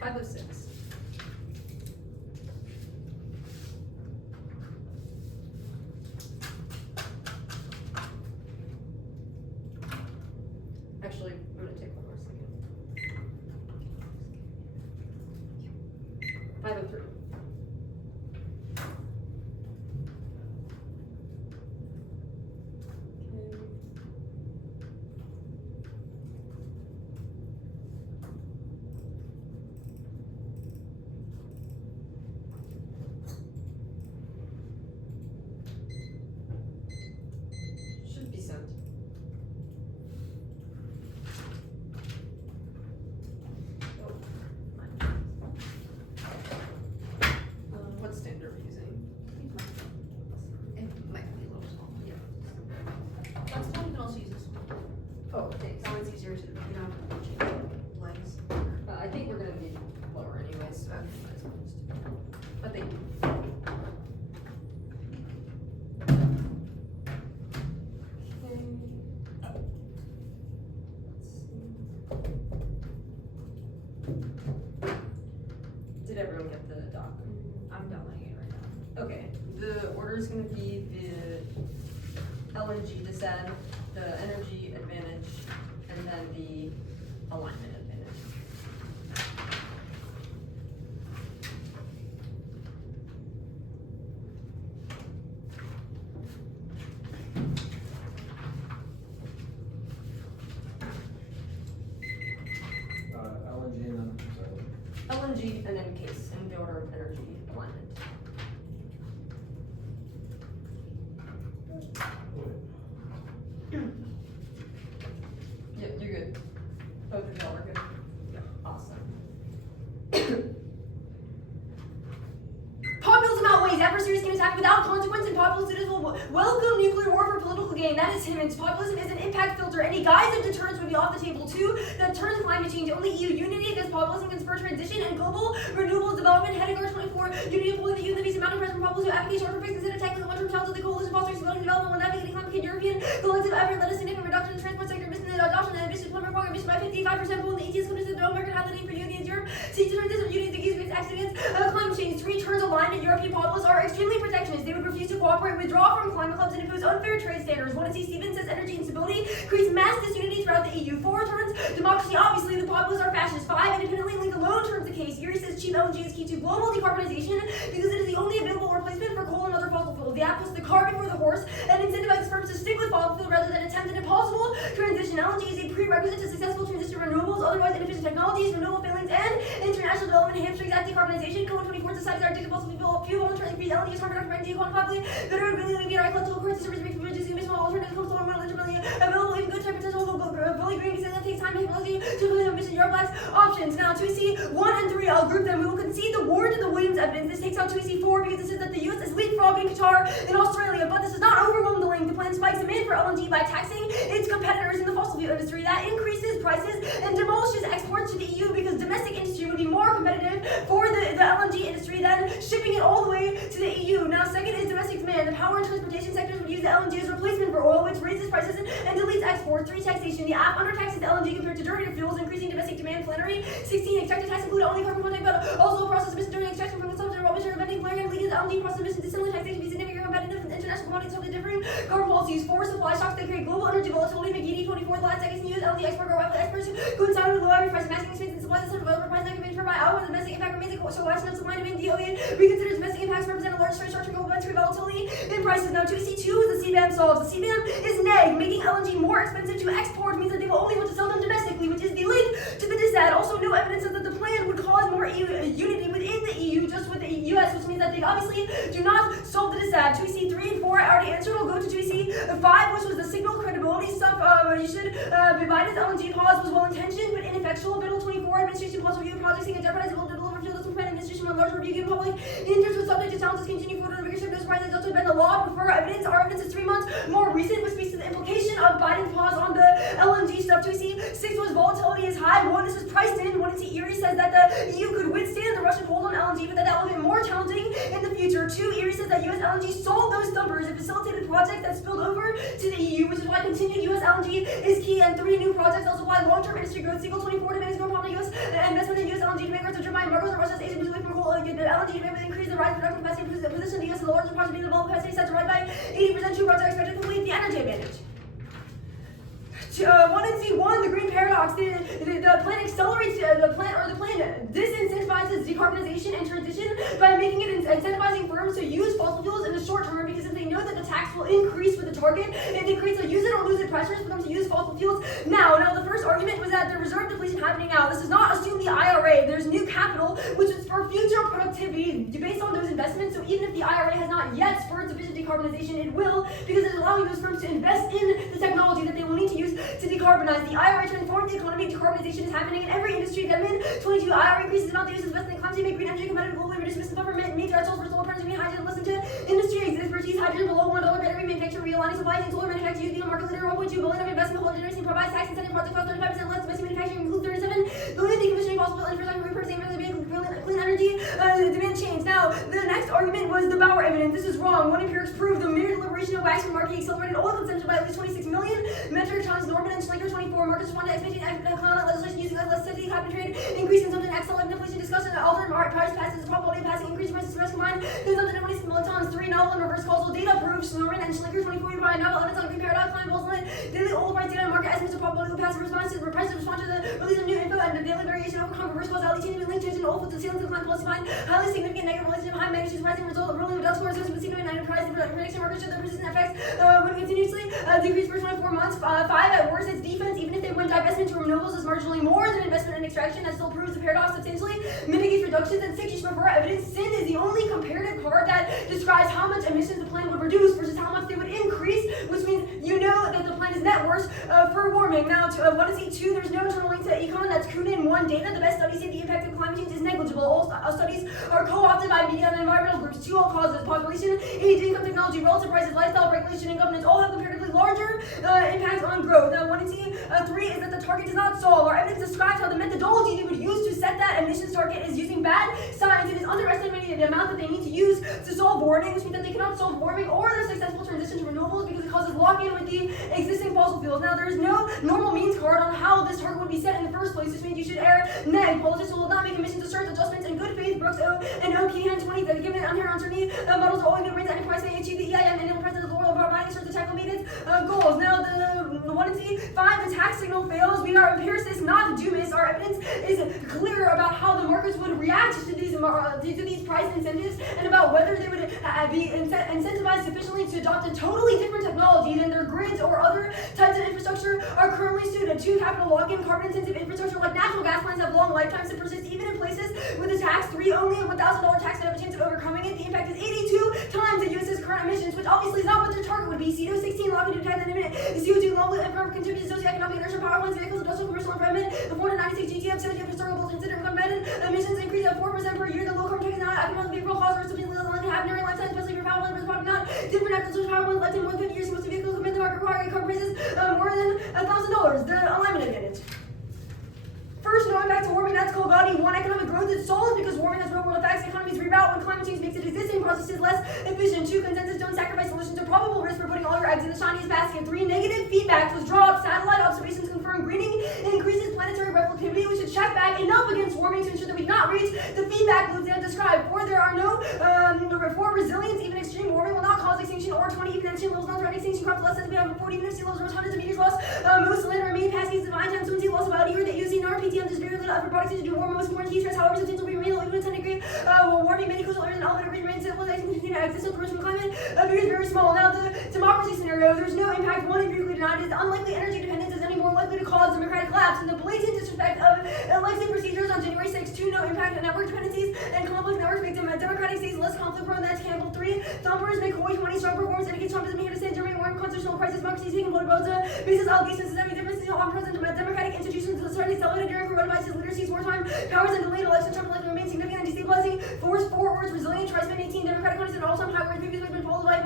506. Actually, I'm gonna take one more second. 503. Should be sent. What standard are we using? It might be a little small. Yeah. That's fine, you can also use this one. Oh, thanks. That one's easier to, change lines. I think we're gonna need lower anyways, so might as well just do it. But thank you. Did everyone get the doc? I'm downloading it right now. Okay, the order is gonna be the LNG descent, the energy advantage, and then the alignment advantage. LNG and then, sorry. LNG and then case in the order of energy alignment. Yep, you're good. Both of y'all are good? Yeah. Awesome. Populism outweighs adversaries can attack without consequence, and populists will welcome nuclear war for political gain. That is Timmons. Populism is an impact filter. Any guise of deterrence would be off the table. 2, that turns climate change. Only EU unity against populism can spur transition and global renewables development. Heading 24, unity employing the youth and the amount of press from populists who advocate short-term fixes and attacking the long-term challenges of the coalition fostering stability and development while navigating complicated European collective effort led a significant reduction in the transport sector, missing the adoption and ambitious employment program ambition by 55%, pulling the ETS countries to the American highlighting for unions. Europe seeks to turn this unity to use against climate change. 3, turns alignment. European populists are extremely protectionist. They would refuse to cooperate, withdraw from climate clubs, and impose unfair trade standards. 1, C. Stevens says energy instability creates mass disunity throughout the EU. 4, turns democracy. Obviously, the populists are fascist. 5, independently linked alone turns the case. Erie says cheap LNG is key to global decarbonization because it is the only available replacement for coal and other fossil fuels. The app puts the cart before the horse and incentivizes firms to stick with fossil fuel rather than attempt an impossible transition. LNG is a prerequisite to successful transition to renewables, otherwise inefficient technologies, renewable failings, and international development hamstrings at decarbonization. Code 24 societies are addicted to fossil fuel voluntarily freeze LNG is hard to recommend quantifiably. Better and really alleviate our collectible currency service makes reducing emission while alternative comes along with literally available even good type potential fully green because it takes time and technology to really emission Europe lacks options. Now 2EC 1 and 3, I'll group them. We will concede the war to the Williams evidence. This takes out 2EC 4 because it says that the US is leapfrogging Qatar and Australia, but this does not overwhelm the link. The plan spikes demand for LNG by taxing its competitors in the fossil fuel industry. That increases prices and demolishes exports to the EU because domestic industry would be more competitive for the LNG industry than shipping it all the way to the EU. Now, second is domestic demand. The power and transportation sectors would use the LNG as replacement for oil, which raises prices and deletes exports. 3, taxation. The app undertaxes the LNG compared to dirtier fuels, increasing domestic demand. Plenary. 16, extractive tax include only carbon content, but also process emissions during extraction from consumption of raw material, vending, flaring, and leaking the LNG process emissions. Dissimilar taxation be significantly competitive with international commodities totally differing carbon policies. 4, supply shocks that create global energy volatility. McGeady 24, the last decades in use LNG export or rapid exports coincide with low average price, masking space and supplies that developer price that can be by hour. The domestic impact remains equal, so Western supply and demand DOE reconsiders domestic impacts represent a large short-term momentary volatility in prices. Now 2C2 is the CBAM solves. The CBAM is neg, making LNG more expensive to export means that they will only want to sell them domestically, which is the link to the DISAD. Also, no evidence that the plan would cause more unity within the EU, just with the US, which means that they obviously do not solve the DISAD. 2C 3 and 4 I already answered. We'll go to 2C 5, which was the signal credibility stuff. You should Biden's LNG pause was well-intentioned but ineffectual. Bill 24 administration pause review projects and jeopardizable to deliver fuel. This will prevent administration when large review given public interest was subject to challenges continue forward on a bigger ship. No surprise, they also bend the law, prefer evidence. Our evidence is 3 months more recent, which speaks to the implication of Biden's pause on the LNG stuff. 2C, 6 was volatility is high. 1, this was priced in. 1 C, Erie says that the EU could withstand the Russian hold on LNG, but that will be more challenging in the future. 2, Erie says that US LNG solved those stumpers and facilitated projects that spilled over to the EU, which is why continued US LNG is key. And 3, new projects also apply long-term industry growth. Siegel 24 demand is growing from the US investment in US LNG demand growth, driven by embargoes on Russia's Asia moves away from coal. The LNG demand will increase the rise in production capacity and position the US in the largest project being developed capacity set to rise by 80%. 2 projects expected to complete the energy advantage. 1 and C1, the green paradox. The plan accelerates the plan disincentivizes decarbonization and transition by making it incentivizing firms to use fossil fuels in the short term, because if they know that the tax will increase with the target, it creates a use it or lose it pressures for them to use fossil fuels now. Now, the first argument was that the reserve depletion happening now. This does not assume the IRA. There's new capital, which is for future productivity based on those investments. So even if the IRA has not yet spurred sufficient decarbonization, it will, because it's allowing those firms to invest in the technology that they will need to use to decarbonize. The IRA transformed the economy. Decarbonization is happening in every industry. Amendment 22, IRA increases the amount they use to invest in climate change, make green energy competitive globally, reduce emissions buffer, meet thresholds for solar panels, green hydrogen. Listen to industry expertise. Hydrogen below $1 battery manufacturer, realigning supply chain, solar manufacturer, being a market leader. 1.2 billion of investment, whole generation provides tax incentive, project cost 35% less. Domestic manufacturing includes 37 billion decommissioning fossil fuel infrastructure, repurposing, clean energy demand change. Now, the next argument was the Bauer evidence. This is wrong. 1 empirics prove the mere deliberation of wax from market accelerated oil consumption by at least 26 million metric tons. Norman and Schlenker 24. Markets respond to expansion legislation using elasticity, carbon trade, increase consumption, excellent inflation discussion, alternate price passes, the probability of passing increased prices rest combined, consumption of 26 millitons. 3, novel and reverse causal data proves Norman and Schlenker 24 provide novel evidence on green paradox, climate pulse limit, daily oil price data, and market estimates of probability of passing responses, prices respond to the release of new info, and the daily variation of reverse causality change between link change in oil with the sales of climate pulse find highly significant negative relationship, high magnitude rising result of ruling of Dell scores, but seen in price prediction market show the persistent effects when continuously decrease for 24 months. 5, at worst, its defense, even if they went divestment to renewables, is marginally more than investment in extraction. That still proves the paradox substantially mitigates reductions. And 6, you should prefer evidence. Sin is the only comparative card that describes how much emissions the plan would reduce versus how much they would increase, which means you know that the plan is net worse for warming. Now, 1 and C2, there's no internal link to econ. That's Kuhn 1 data. The best studies say the impact of climate change is negligible. All studies are co-opted by media and environmental groups. 2, all causes, population, age, income, technology, relative prices, lifestyle, regulation, and governance all have comparatively larger impacts on growth. Now, 1 and C3 is that the target does not solve. Our evidence describes how the methodology they would use to set that emissions target is using bad science. It is underestimating the amount that they need to use to solve warming, which means that they cannot solve warming or their successful transition to renewables because it causes lock-in with the existing fossil fuels. Now, there is no normal means card on how this target would be set in the first place, which means you should err neg. Politicians will not make emissions asserts adjustments in good faith. Brooks O and O. Keehan 20, that given inherent uncertainty, models are always going to bring any price may achieve the EIM and president of the world providing asserts to tackle maintenance goals. Now, the 1 and C5, the tax signal fails. We are empiricists, not doomists. Our evidence is clear about how the markets would react to these price incentives and about whether they would be incentivized sufficiently to adopt a totally different technology than their grids or other types of infrastructure are currently suited to. Capital lock-in, carbon-intensive infrastructure like natural gas plants have long lifetimes to persist even in places with a tax. 3, only a $1,000 tax would have a chance of overcoming it. The impact is 82 times the US's current emissions, which obviously is not what their target would be. CO 16 lock-in to detect in a minute. CO2 global contributes to socioeconomic inertia, power plants, vehicles, industrial, commercial environment. The 496 GTM 70 of historical considered recommended emissions increase at 4% per year. The low carbon tax is not economically vehicle costs are substantially less than have during lifetime, especially for power plants, but probably not different natural source power plants lifetime more than 50 years. Most vehicles commit the market requiring carbon prices more than $1,000. The alignment advantage. First, going back to warming, that's called Gaudi. 1, economic growth is solid because warming has real world effects. Economies reroute when climate change makes its existing processes less efficient. 2, consensus don't sacrifice solutions to probable risk for putting all your eggs in the shiniest basket. 3, negative feedback was dropped. Satellite observations confirm greening increases planetary reflectivity. We should check back enough against warming to ensure that we cannot reach the feedback loops that I described. 4, there are no, for resilience, even extreme warming will not cause extinction or 20 even extinction levels not threaten extinction crops less than we have 40 even if sea levels rose hundreds of meters lost. Most land remain past cases of time soon sea loss about a year that using our PTM just very little effort products to do warm most more heat stress, however substantial we remain even 10 degree warming many coastal areas and elevator remain civilization continue to exist corrosion climate appears very small. Now the democracy scenario, there's no impact. 1, empirically denied. It is unlikely energy dependence is any more likely to cause democratic collapse and the blatant disrespect of election procedures on January 6. 2, no impact on network dependencies and complex networks make democratic states less conflict prone. That's Campbell. 3, thumpers make Hoy 20 strong performance indicates Trump isn't here to say Germany warm constitutional crisis democracy is taking political basis allegations systemic differences on president democratic institutions started accelerated during coronavirus literacy's wartime powers and delayed election. Trump election remains significant and destabilizing. 4, resilient. Trice 18 democratic countries at all-time high where previously been followed by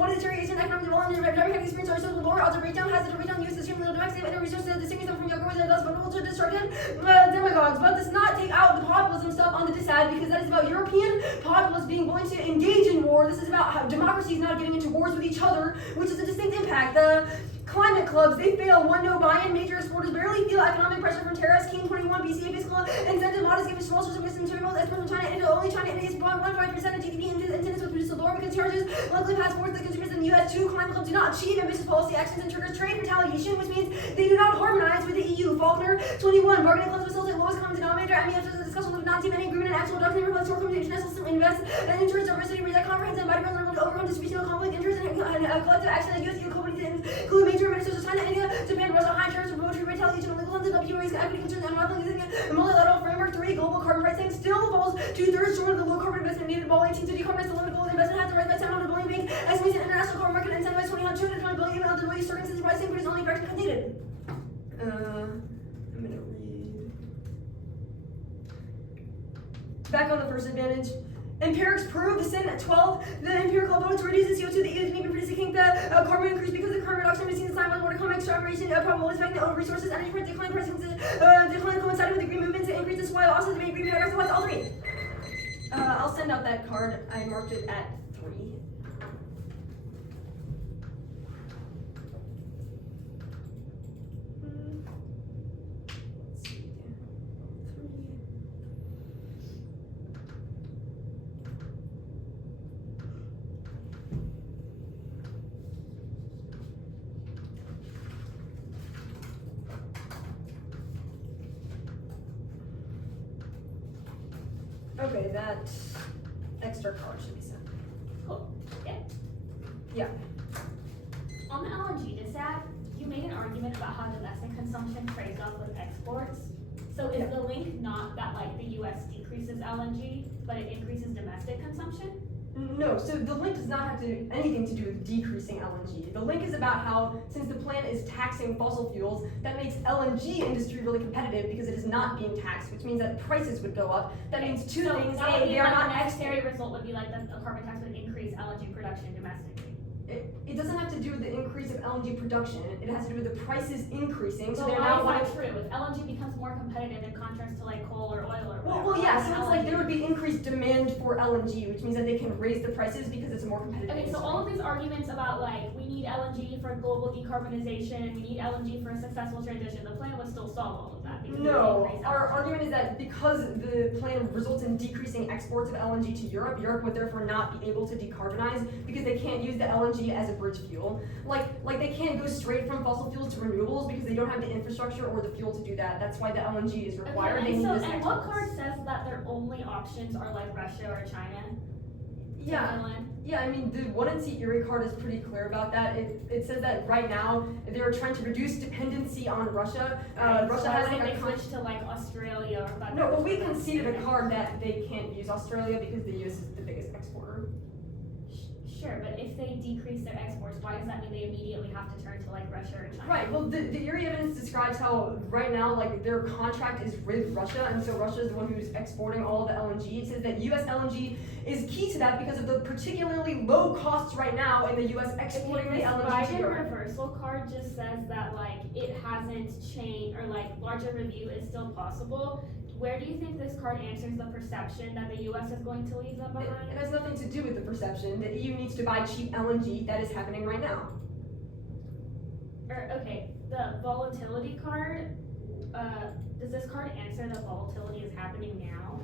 quality deterioration, economic development, and driving experience are so lower. Also, breakdown has a breakdown use extremely little domestic and resources to distinguish them from younger ones that are less vulnerable to destruction demagogues. But does not take out the populism stuff on the dissad because that is about European populists being willing to engage in war. This is about how democracy is not getting into wars with each other, which is a distinct impact. The climate clubs, they fail. One no buy-in. Major exporters barely feel economic pressure from tariffs. King 21 BCA fiscal incentive models given small source of materials exports from China into only China. It is 1.15% of GDP incentives with produce lower because charges locally passports the consumers in the U.S. Two climate clubs do not achieve ambitious policy actions and triggers trade retaliation, which means they do not harmonize with the EU. Faulkner 21 bargaining clubs facilitate lowest common denominator. MEF is a discussion of not any agreement and actual document reflects work from the international system invest and interest diversity that comprehensive body government to overcome distributional conflict interest and collective action that U.S. EU companies include major ministers of China, India, Japan, Russia, high tariffs, remote trade retaliation, illegal content, WTO's equity concerns, and modeling using a multilateral framework. 3. Global carbon pricing still falls 2/3 short of the low carbon investment needed. While 18 to decarbonize the limit goal investment has to rise by 700 billion banks. Estimates an international carbon market incentivize 220 billion even other ways starting since pricing, but it's only fraction needed. I'm gonna read. Back on the first advantage. Empirics prove the sin at 12. The empirical ability to reduce the CO2 the EU can even produce the carbon increase because the carbon reduction machine is time with water economic extraction probabilities affecting the own resources, energy price decline, pricing decline coinciding with the green movement to increase the supply. Also, the main green paragraphs applies to all 3. I'll send out that card. I marked it at 3. Let's see. 3. Okay, that extra card should be sent. Cool. Yeah. Yeah. On the LNG dissat, you made an argument about how domestic consumption trades off with exports. So is the link not that like the US decreases LNG, but it increases domestic consumption? No, so the link does not have to anything to do with decreasing LNG. The link is about how, since the plant is taxing fossil fuels, that makes LNG industry really competitive because it is not being taxed, which means that prices would go up. That means two so things. That would A, be they are like not the necessary exporting. result would be like the carbon tax would increase LNG production domestically. It doesn't have to do with the increase of LNG production. It has to do with the prices increasing. So So they're why now is wanting. that true? If LNG becomes more competitive in contrast to like coal or oil or whatever. Well, yeah. why So is it's like LNG there would be increased demand for LNG, which means that they can raise the prices because it's a more competitive. Okay, so industry. all of these arguments about like we need LNG for global decarbonization, we need LNG for a successful transition, the plan would still solve all of that because it would No, increase our LNG. argument is that because the plan results in decreasing exports of LNG to Europe, Europe would therefore not be able to decarbonize because they can't use the LNG as a bridge fuel. Like they can't go straight from fossil fuels to renewables because they don't have the infrastructure or the fuel to do that. That's why the LNG is required. Okay, They and need so this and what exports. card says that their only options are like Russia or China? to Yeah. fill in? Yeah, I mean, the 1NC Erie card is pretty clear about that. It says that right now they're trying to reduce dependency on Russia. Russia So has why like would a they switch to like Australia or Qatar? no, but we conceded a card that they can't use Australia because the US is the biggest exporter. Sure, but if they decrease their exports, why does that mean they immediately have to turn to like Russia or China? Right, well, the Erie evidence describes how right now, like, their contract is with Russia, and so Russia is the one who's exporting all the LNG. It says that US LNG is key to that because of the particularly low costs right now in the US exporting Okay, the this LNG to Biden Europe. reversal card just says that like it hasn't changed or like larger review is still possible. Where do you think this card answers the perception that the US is going to leave them It behind? has nothing to do with the perception. The EU needs to buy cheap LNG. That is happening right now. Or okay, the volatility card, does this card answer that volatility is happening now?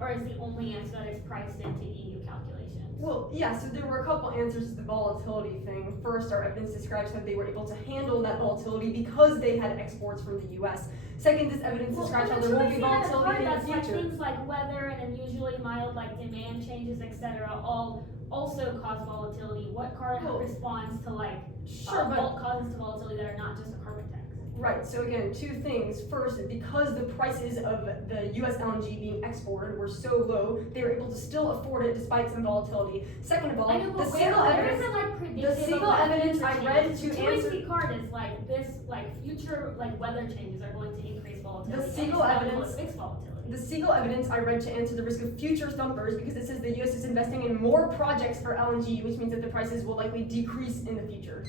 Or is the only answer that it's priced into EU calculations? Well, yeah, so there were a couple answers to the volatility thing. First, our evidence describes how they were able to handle that volatility because they had exports from the US. Second, this evidence describes how there won't be volatility in the That's like future. things like weather and unusually mild like demand changes, etc. all also cause volatility. What card Well, responds to like Sure, but causes to volatility that are not just a carbon tax? right, so again, two things. First, because the prices of the US LNG being exported were so low, they were able to still afford it despite some volatility. Second of all, I know, the but single where evidence is it like predictive the single of what evidence future I read changes? to The answer 2AC card is like this like future like weather changes are going to increase volatility. The and single it's not evidence- going to fix volatility. the Siegel evidence I read to answer the risk of future thumpers because it says the U.S. is investing in more projects for LNG, which means that the prices will likely decrease in the future.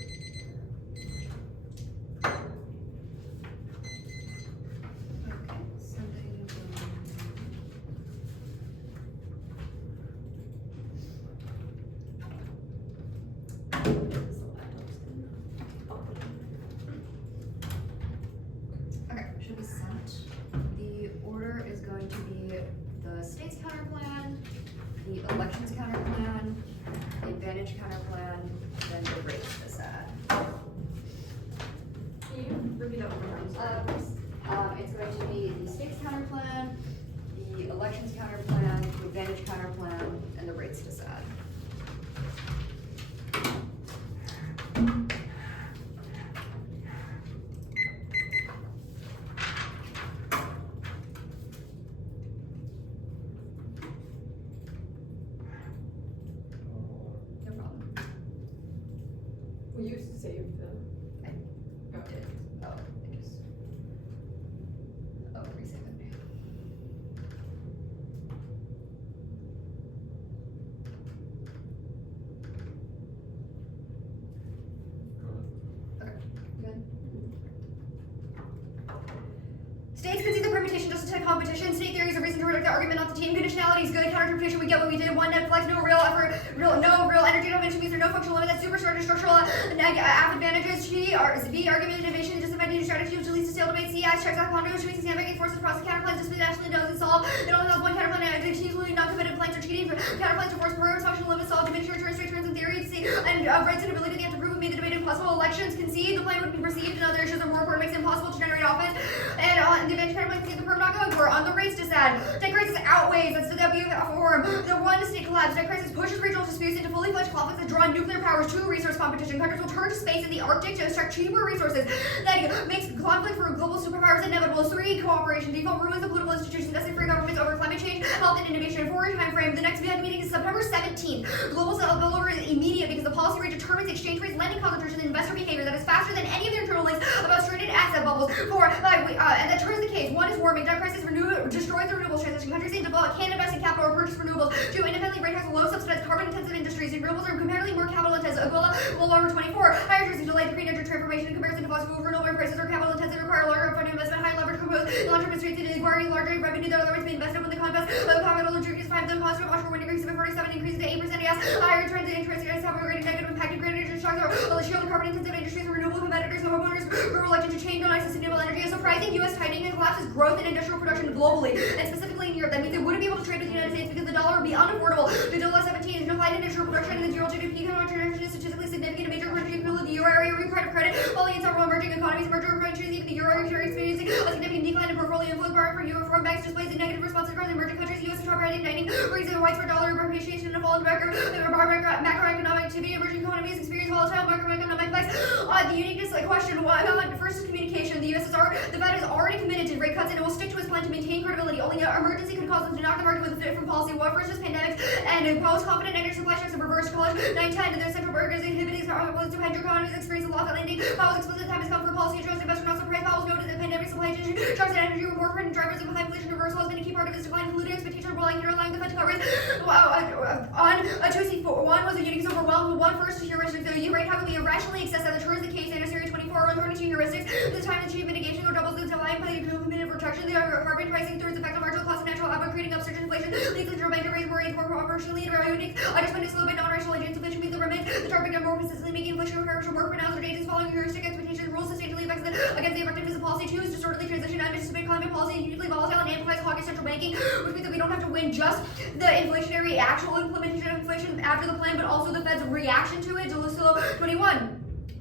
Okay, should be sent. The order is going to be the state's counter plan, the elections counter plan, the advantage counter plan, then the rates decide. Can you repeat that one more time? Please? It's going to be the state's counter plan, the elections counter plan, the advantage counter plan, and the rates decide. No problem. Will you save the? Did. Oh, it just. Oh, resave it. Okay, good. States concede the permutation just to competition. State theories are reason to reject the argument not the team. Conditionality is good. Counter-interpretation, we get what we did. One net flex, no real effort, no real energy domination means there are no functional limit. That's supercharged structural advantages. B argument innovation, disadvantage strategy which leads to stalemate. C checks out condo, which means sandbagging forces across the counterplans. Just nationally doesn't solve. It only has one counterplan. Continually not committed plans are cheating. Counterplans to force programs, functional limits solve. Diminish returns, straight turns in theory. And rights and ability they have to prove made the debate impossible. Elections concede the plan would be perceived, and other issues are more important, makes it impossible to generate offense. And on the advantage counterplan concede the perm not going for. On the rates to sad. Debt crisis outweighs. That's the W form. The one state collapse. Debt crisis pushes regional disputes into fully fledged conflicts that draw nuclear powers to resource competition. Countries will turn to space in the Arctic to extract cheaper resources. That makes conflict for global superpowers inevitable. 3. Cooperation. Default ruins the political institutions investing free governments over climate change, health, and innovation. 4. Time frame. The next VN meeting is September 17th. Global spillover is immediate because the policy rate determines exchange rates, lending concentration, and investor behavior that is faster than any of their internal links about stranded asset bubbles. 4. And that turns the case. 1 is warming. Debt crisis destroys the renewables transition. Countries in development can't invest in capital or purchase renewables. 2. Independently rate tax low subsidized carbon-intensive industries. Renewables are comparatively more capital-intensive. Goal over 24. Higher jurisdictions delay the green energy transformation in comparison to fossil fuel. Renewable prices are capital-intensive, require larger upfront investment, high leverage compose, long-term constraints, and requiring larger revenue that otherwise be invested when the contest of capital increases 5. The cost of offshore wind increases by 47, increases to 8%. Yes, higher returns and interest rates have a greater negative impact on green energy stocks or shield the carbon-intensive industries and renewable competitors and homeowners who are elected to change on sustainable energy. A surprising U.S. tightening and collapses growth in industrial production globally, and specifically in Europe. That means they wouldn't be able to trade with the United States because the dollar would be unaffordable. The dollar 17 is decline in industrial production, and the dual GDP contribution is statistically significant. A major country including the euro area required credit, falling in several emerging economies. Emerging countries, even the euro area, are experiencing a significant decline in portfolio inflows. Borrowing from euro foreign banks displays a negative response across emerging countries. U.S. and Trump are igniting reason widespread dollar appreciation and a fall in macroeconomic activity. Emerging economies experience volatile macroeconomic effects. The uniqueness question. First is communication. The Fed is already committed to rate cuts and it will stick to its plan to maintain credibility. Only an emergency could cause them to knock the market with a different policy. What first is pandemics and impose confident negative supply shocks and reverse college 910 and their central bankers inhibiting positive hedge economies experience a loss at landing. Powell's explicit time has come for policy adjust investor not surprised. Powell's noted that pandemic supply chain shocks and energy were more important drivers of high inflation reversal has been a key part of his decline, including expectation of rolling here allowing the Fed to cut rates. On a 2C4, 1 was a unique overwhelmed. 1 first is heuristic. The rate have to be irrationally excessive that turns the case in a series 24 according to heuristics. This time achieve mitigation or doubles the delay by the cumulative protection. The carbon pricing through its effect on marginal cost of natural output, creating upsurge inflation, leads the central bank to raise more rates more proportionally and unique. Adjustment is slowed by non-rational agents. Inflation means the remains. The chart began more consistently making inflation recurrence more pronounced. The dates following heuristic expectations rules sustainably affects against the effectiveness of policy. 2 is disorderly transition. Unanticipated climate policy is uniquely volatile and amplifies hawkish central banking, which means that we don't have to win just the inflationary actual implementation of inflation after the plan, but also the Fed's reaction to it. Delucilo 21.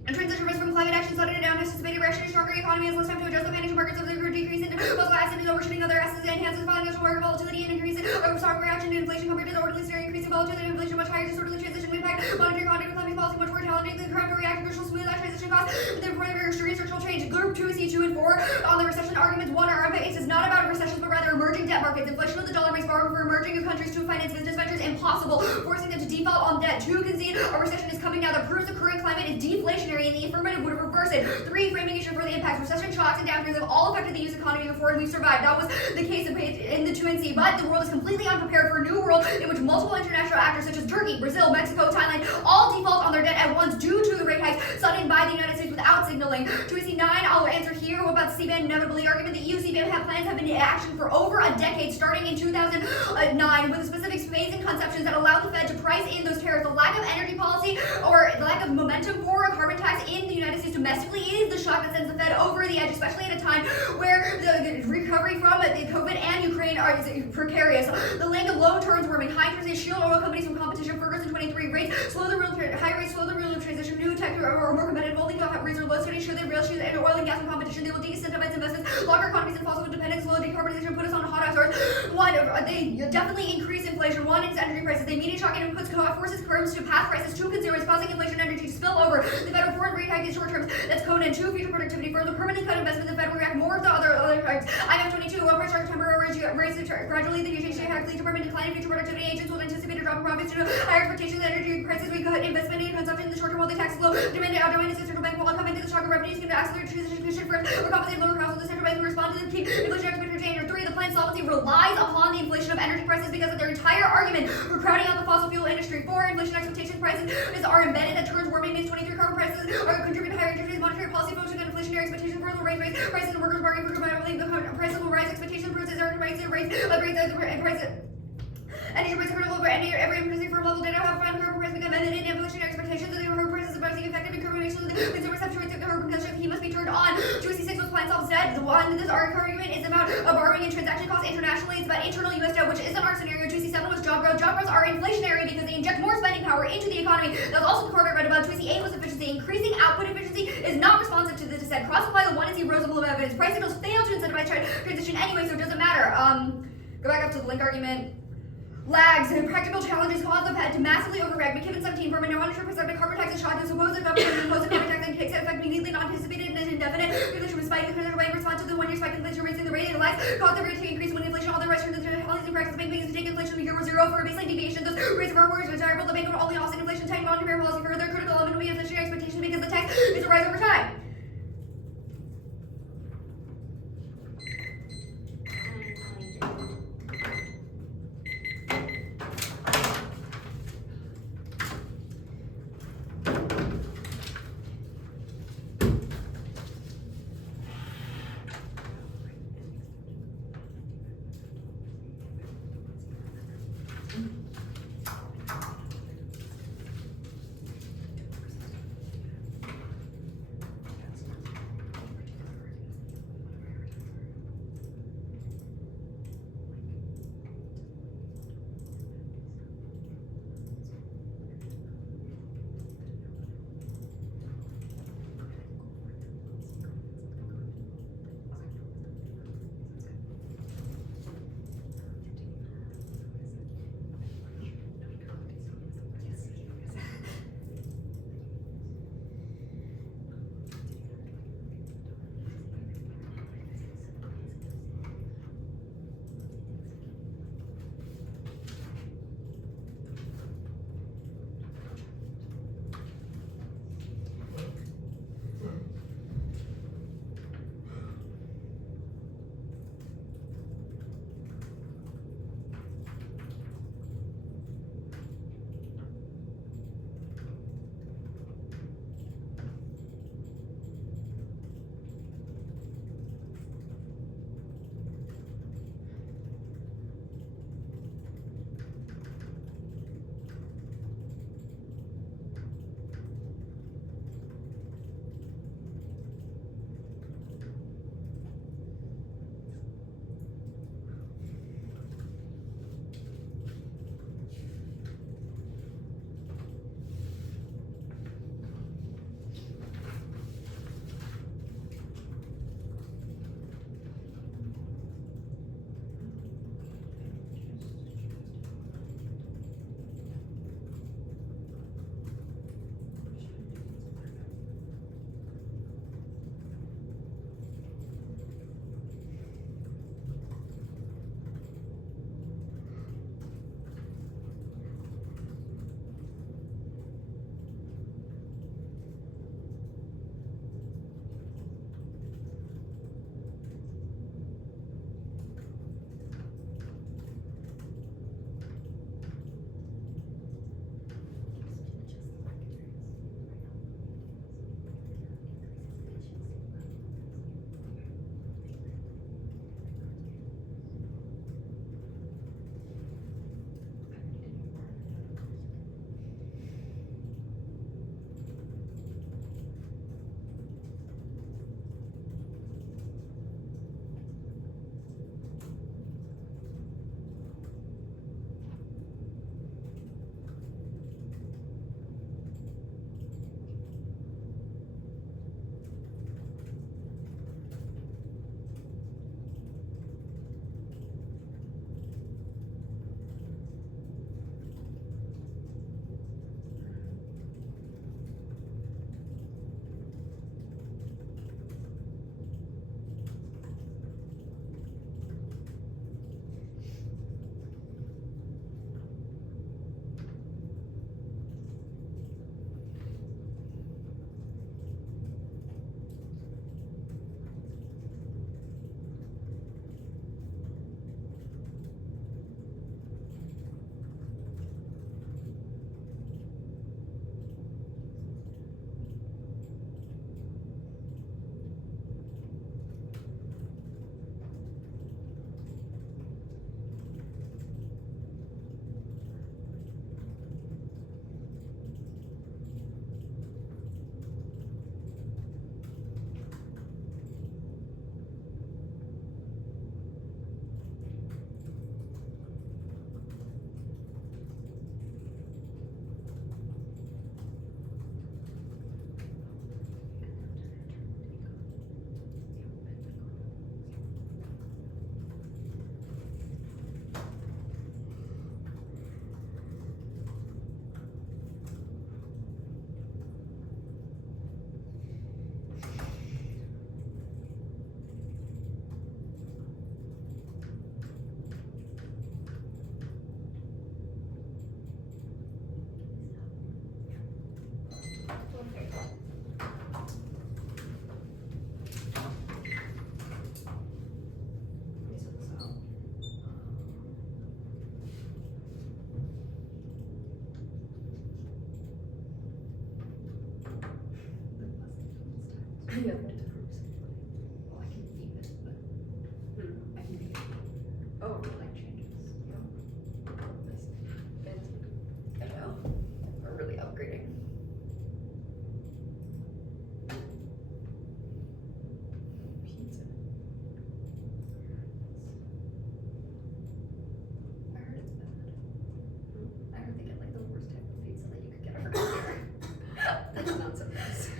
A transition risk from climate action slowed it down. Anticipated reaction in stronger economy has less time to adjust the financial markets of the decrease in fossil asset and overshooting other assets enhances financial market volatility and increases stronger reaction to inflation compared to the orderly steering increasing volatility and inflation much higher disorderly transition impact monetary conduct economic policy much more challenging validating the current react to smooth that transition costs, but then further restrain structural change. Group 2, C2, and 4 on the recession arguments 1 are it is not about recessions, but rather emerging debt markets. Inflation of the dollar makes borrowing for emerging countries to finance business ventures impossible, forcing them to default on debt. 2, concede a recession is coming now that proves the current climate is deflationary and the affirmative would reverse it. 3, framing issue for the impacts. Recession shocks and downturns have all affected the U.S. economy before and we've survived. That was the case in the 2 and C, but the world is completely unprepared for a new world in which multiple international actors such as Turkey, Brazil, Mexico, Thailand all default on their debt at once due to the rate hikes sudden by the United States without signaling. 2C9, I'll answer here. What about the CBAM inevitably argument? The EU CBAM plans have been in action for over a decade, starting in 2009, with a specific phase-in conceptions that allow the Fed to price in those tariffs. The lack of energy policy or the lack of momentum for a carbon tax in the United States domestically is the shock that sends the Fed over the edge, especially at a time where the recovery from the COVID and Ukraine are precarious. The link of low returns warming, high interest shield oil companies from competition. Ferguson 23 rates slow the real high rates slow the real transition. New tech or more competitive. Only reserve low studies show that real shoes and oil and gas in competition. They will de-incentivize investments, longer economies and fossil dependence, slow decarbonization, put us on a hot house. One, they definitely increase inflation. 1, it's energy prices. They immediately shock and inputs forces firms to pass prices to consumers, causing inflation and energy to spill over. The Federal foreign rate hike in short terms. That's code and 2, future productivity. For the permanent cut investment, the Fed will react more of the other hikes. IMF 22, oil price shock temporary raise gradually. The exchange hike leads to permanent decline in future productivity. Agents will anticipate a drop in profits due to higher expectations of energy prices. We cut investment and consumption in the short term while they tax low. Demand outdemand the central bank will come into the shock of revenues can accelerate transition first or compensate lower costs. The central bank will respond to the key inflation expectation. 3, the planned solvency relies upon the inflation of energy prices because of their entire argument for crowding out the fossil fuel industry. 4, inflation expectation prices are embedded that turns warming means 23 carbon prices are contribute to higher interest rates. Monetary policy focusing on inflationary expectations for the raise prices and workers bargaining for competitively the prices will rise. Expectation prices are rates energy prices critical over every increasing firm level data have found carbon price become embedded in inflationary expectations of the carbon prices are rising effective in carbon emissions. The consumers have choice of the carbon consumption. He must be turned on. 266 was planned solves debt. The one this argument is about borrowing and transaction costs internationally. It's about internal U.S. debt, which isn't our scenario. 2C7 was job growth. Job growths are inflationary because they inject more spending power into the economy. That's also the part I read about. 2C8 was efficiency. Increasing output efficiency is not responsive to the dissent. Cross-apply the 1 and C rose of evidence. Price signals fail to incentivize transition anyway, so it doesn't matter. Go back up to the link argument. Lags and practical challenges cause the Fed to massively overreact. McKibben 17 from a no perspective, carbon tax is shot to suppose the government imposes a carbon tax and takes effect immediately, not anticipated and indefinite. Inflation will spike. The central bank response to the 1-year spike in inflation raising the rate and lags cause the rate to increase when inflation. All the rest turns into policies and practice. Bank begins to take inflation to 0 for a baseline deviation. Those rates of our words which are the bank will only offset inflation. Tight monetary policy further critical element will be inflationary expectation because the tax is a rise over time.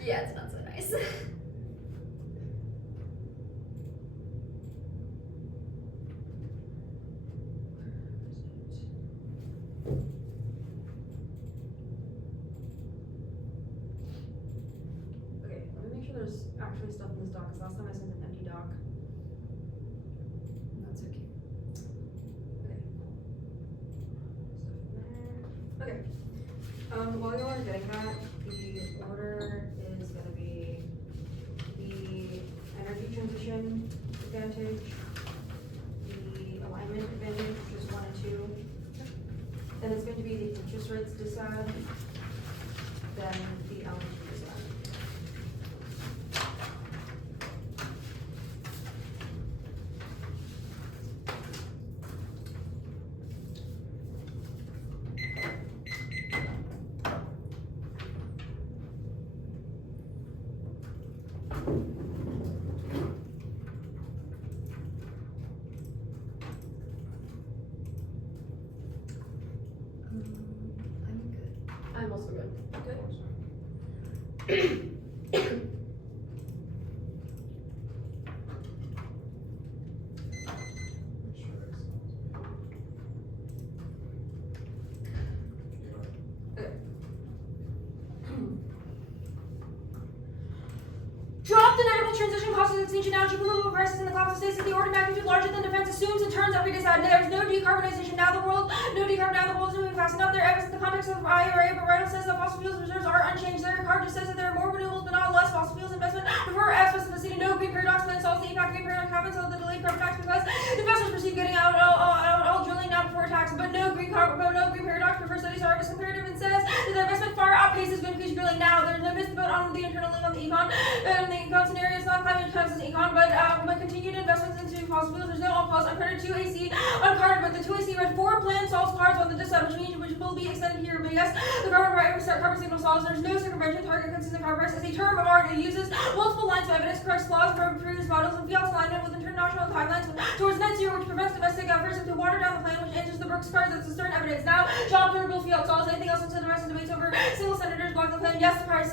Yeah, it's not so nice. Okay, let me make sure there's actually stuff in this doc, because last time I sent an empty doc. That's okay. Okay, cool. Stuff in there. Okay. While you are getting that, the order is gonna be the energy transition advantage, the alignment advantage, which is 1 and 2. Then it's going to be the interest rates disad, then the LNG disad. I'm good. I'm also good. Drop the inevitable transition costs of extinction now, geopolitical crisis in the collapse of states of the order of magnitude larger than defense assumes and turns every decide. There's no decarbonization now. The world is moving fast enough. There is the context of IRA, but Riddle says that fossil fuels reserves are unchanged. Their card just says that there are more renewables, but not less. Fossil fuels investment prefer as specificity. No green paradox plan solves the impact green paradox happens on the delayed carbon tax because investors perceive getting out all drilling now before tax, but no green paradox prefers studies are as comparative and says that the investment far outpaces green increase drilling now. There's no myth on the internal link on the econ. The econ scenario is not climate change as econ, but continued investments into fossil fuels. There's no all cost uncarded 2AC uncarded, but the 2AC red 4 plan solves cards on the dissent, which will be extended here. But yes, the carbon signal solves. There's no circumvention. Target consistent carbon price as a term of art. It uses multiple lines of evidence, corrects flaws from previous models, and fields alignment with international timelines towards net zero, which prevents domestic efforts to water down the plan, which answers the Brooks cards. That's the stern evidence. Now, job durable field solves. Anything else incentivizes debates over single senators blocking the plan. Yes, the price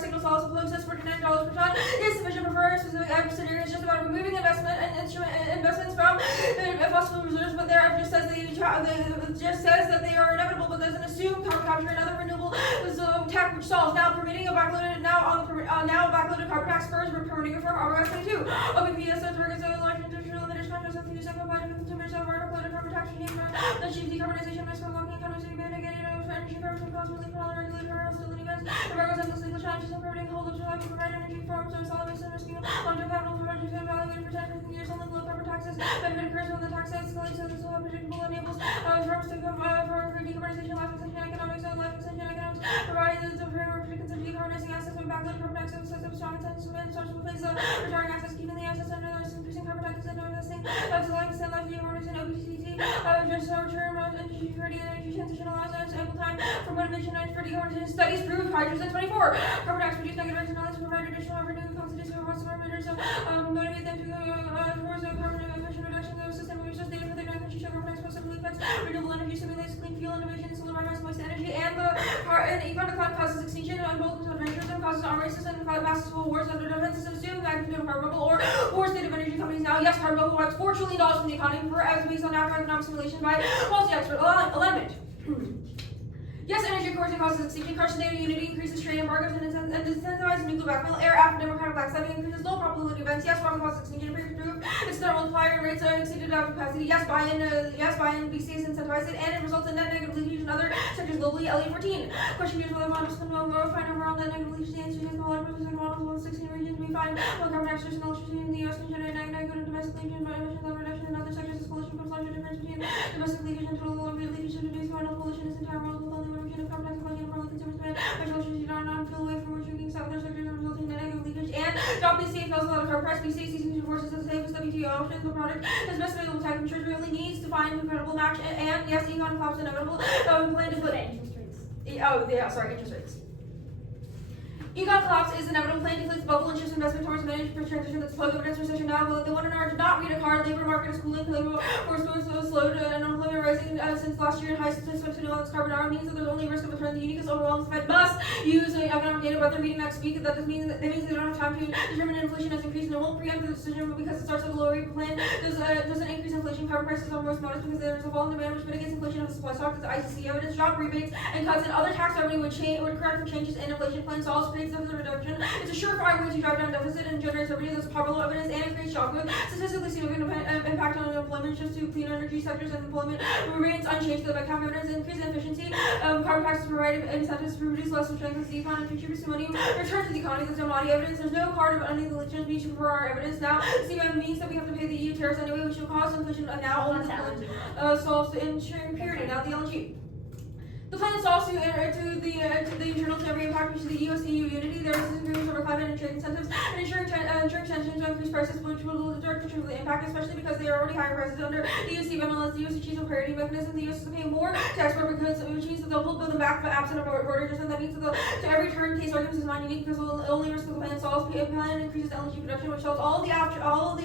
signal solves. Says $49 per ton is sufficient for a specific scenario. It's just about removing investments from fossil reserves, but there it just says that they are inevitable, but doesn't assume carbon capture and other renewable tech, which solves now permitting a backloaded carbon tax spurs permitting it from RS 22. OPPS targets election traditional emitters contracts with the second by consumers of backloaded carbon tax regime for the achieve decarbonization risk from locking economies to be mitigated energy carbon costs relief from all regulated hostility events. Embargoes and legal challenges of permitting holders reliable to provide energy forms or solid waste and rescue long-term capital projects and evaluated for 10 15 years. Only low carbon taxes benefit occurs when the tax escalates, so this will have predictable enables firms to come for decarbonization, life extension economics, and life extension economics, provided the framework to consider decarbonizing assets with backloaded carbon tax sets up strong incentives and source will face retiring assets, keeping the assets under those increasing carbon taxes and investing to life extend life decarbonization OPCT, just short-term energy security and energy transition allows us ample time for motivation and for decarbonization. Studies prove hydrogen 24. Carbon tax reduce negative externalities to provide additional revenue constitutes for customer emitters, so motivate them to towards carbon emission reduction. The system research data for the country show carbon tax positive effects. Renewable energy stimulates clean fuel innovation, solar biomass, waste energy, and the econ causes extinction on both adventures and causes arm races and mass civil wars under defense system. Assume magnitude of carbon bubble or war state of energy companies now. Yes, carbon bubble wipes $4 trillion from the economy for as based on macroeconomic simulation by policy expert alignment. Yes, energy coercion causes extinction, crushing data unity, increases trade embargoes, and incentivizes nuclear blackmail, air after democratic backsliding, increases low probability events. Yes, carbon causes extinction, proof, external multiplier rates are exceeded out of capacity. Yes, buy-in, BCs incentivize it, and it results in net negative leakage in other sectors globally. LE14. Question is whether models can find overall net negative leakage. The answer is no. A lot of processing models with 16 regions we find when carbon tax and electricity in the U.S. can generate negative domestic leakage by emissions and reduction in other sectors. This coalition puts larger difference between domestic leakage and total leakage to reduce final coalition. This entire world will only reduction of carbon tax collection from the consumers demand, which electricity are non-fuel away from restricting some other sectors and resulting in negative leakage. And drop BCA fails a lot of carbon price. BCA season to forces the safest WTO option. The product is best available tech and treasury only needs to find incredible match. And yes, econ collapse inevitable. Plan to put interest rates. interest rates. Econ collapse is inevitable. Plan deflates bubble and shifts investment towards managed for transition that's plug evidence recession now. But they want to know did not read a card. Labor market is cooling. Labor force was slowed and unemployment rising since last year. And high statistics to know this carbon hour means that there's only a risk of return. The unique is overwhelmed. The Fed must use economic data about their meeting next week. That means they don't have time to determine inflation has increased and it won't preempt the decision because it starts with a lower rate plan. Does an increase in inflation. Carbon prices are most modest because there's a fall in demand which mitigates inflation of the supply stock. As ICC evidence, job rebates and cuts in other tax revenue would correct for changes in inflation plan. Solves creates deficit reduction. It's a surefire way to drive down deficit and generates revenue. There's popular evidence and it creates job growth. Statistically significant impact on employment shifts to clean energy sectors and employment remains unchanged. The back half evidence increase in efficiency. Carbon taxes provide incentives to produce less, which strengthens the economy, contributes to money return to the economy. There's no money evidence. There's no card of any of the legitimate for our evidence now. CBM means that we have to pay the EU tariffs anyway, which will cause inflation. Now only solves the ensuring purity. Now the LNG. The plan solves to the internal temporary impact which is the US-EU unity. There is agreements over climate and trade incentives and ensuring tensions to increase prices, which will directly contribute to the impact, especially because they are already higher prices under the US CBM unless the US achieves a parity mechanism. The US is to pay more to export because which means that they'll build them back but absent of border adjustment. That means that to every turn case arguments is not unique because the only risk of the plan solves the plan increases LNG production, which solves all the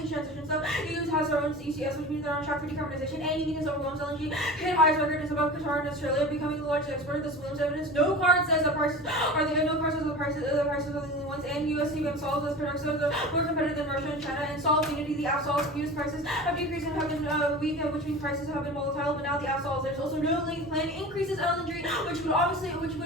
transition stuff. The EU has their own ECS, which means they're on track for decarbonization and uniqueness overwhelms LNG. Hit highest record is above Qatar and Australia, becoming the largest exporter. This Williams evidence. No card says the prices are the prices are the only ones. And US CBM solves as products are more competitive than Russia and China and solves unity. The app solves US prices have decreased and have been weak, which means prices have been volatile. But now the app solves. There's also no link plan increases LNG, which would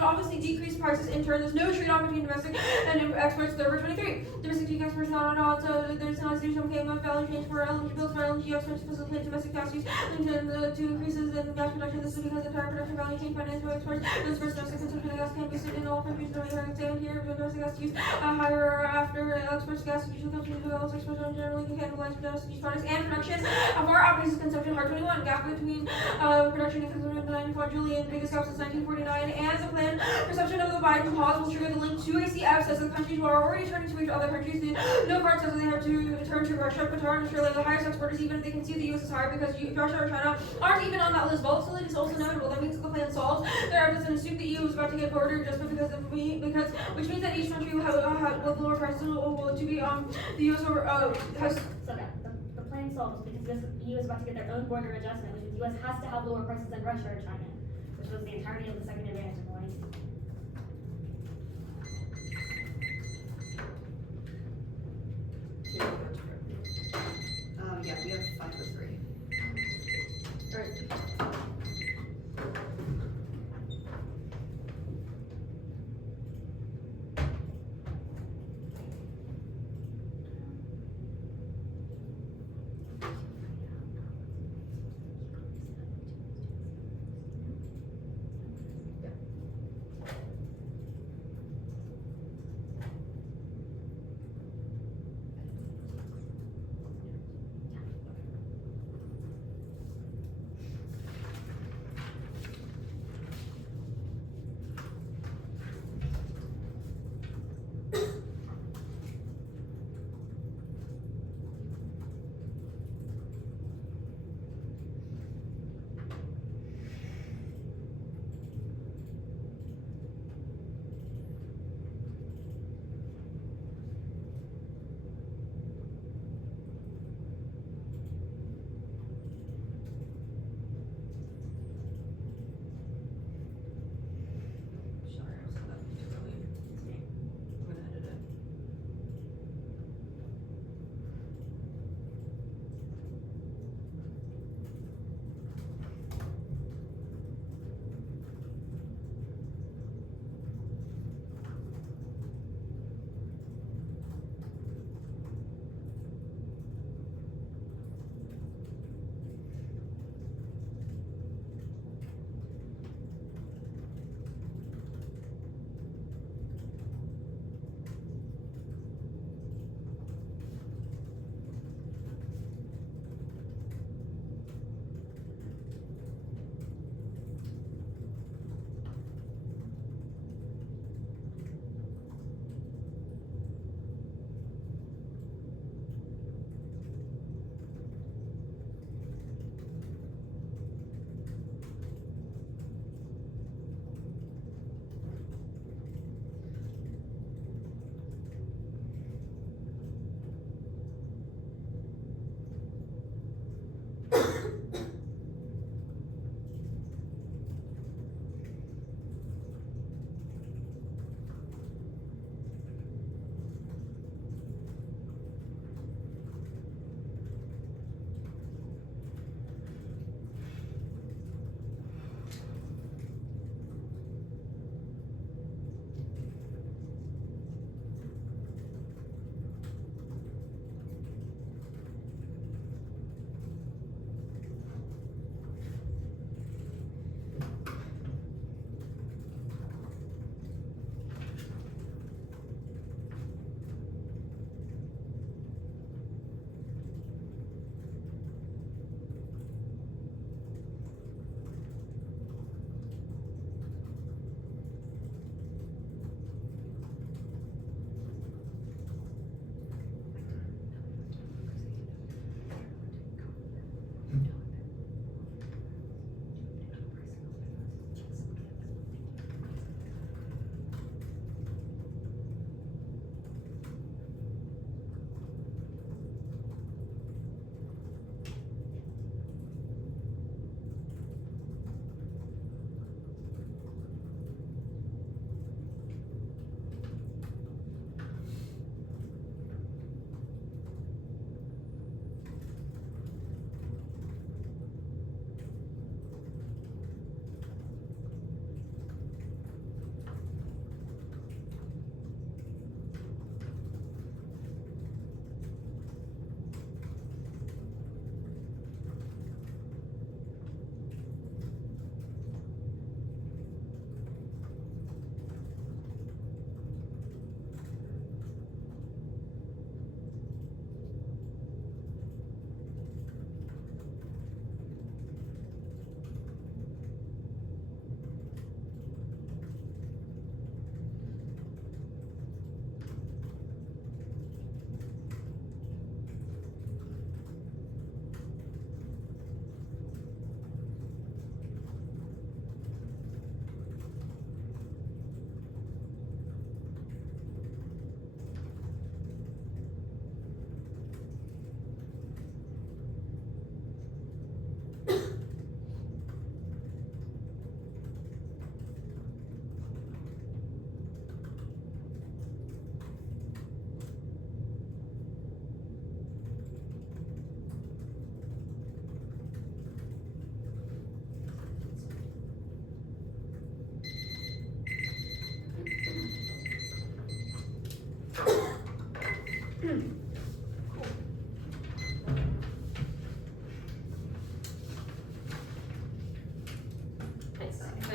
obviously decrease prices in turn. There's no trade-off between domestic and exports. There were 23 domestic exports not at all. So there's some value change for LNG bills for LNG exports to facilitate domestic gas use and to increases in gas production. This is because the entire production value chain financed by exports. Those first domestic consumption of gas can be seen in all countries. No matter example here, domestic gas use higher after exports gas usually comes from developed exports generally can cannibalize domestic use products and production. Far outpaces consumption. Hard 21 gap between production and consumption of 94 Julian, biggest gap since 1949. And the plan perception of the Biden pause will trigger the link to ACF says the countries who are already turning to each other countries. No part says that they have to turn to Russia, Qatar, and Australia, the highest exporters, even if they can see the US is higher because Russia or China aren't even on that list. Volatility is also notable. That means that the plan solves their evidence and assume the EU is about to get border adjustment because which means that each country will have lower prices to be the US has. So that the plan solves because the EU is about to get their own border adjustment, which means the US has to have lower prices than Russia or China, which was the entirety of the second advantage of the YC. Yeah, we have 5 plus 3. Alright.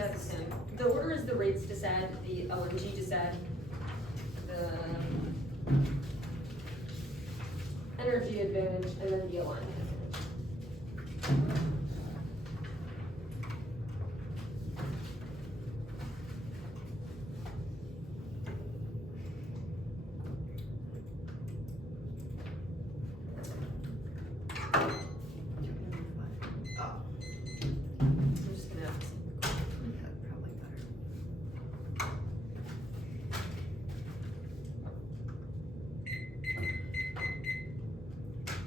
That's the order is the rates decide, the LNG decide, the energy advantage, and then the alignment advantage. I'm just gonna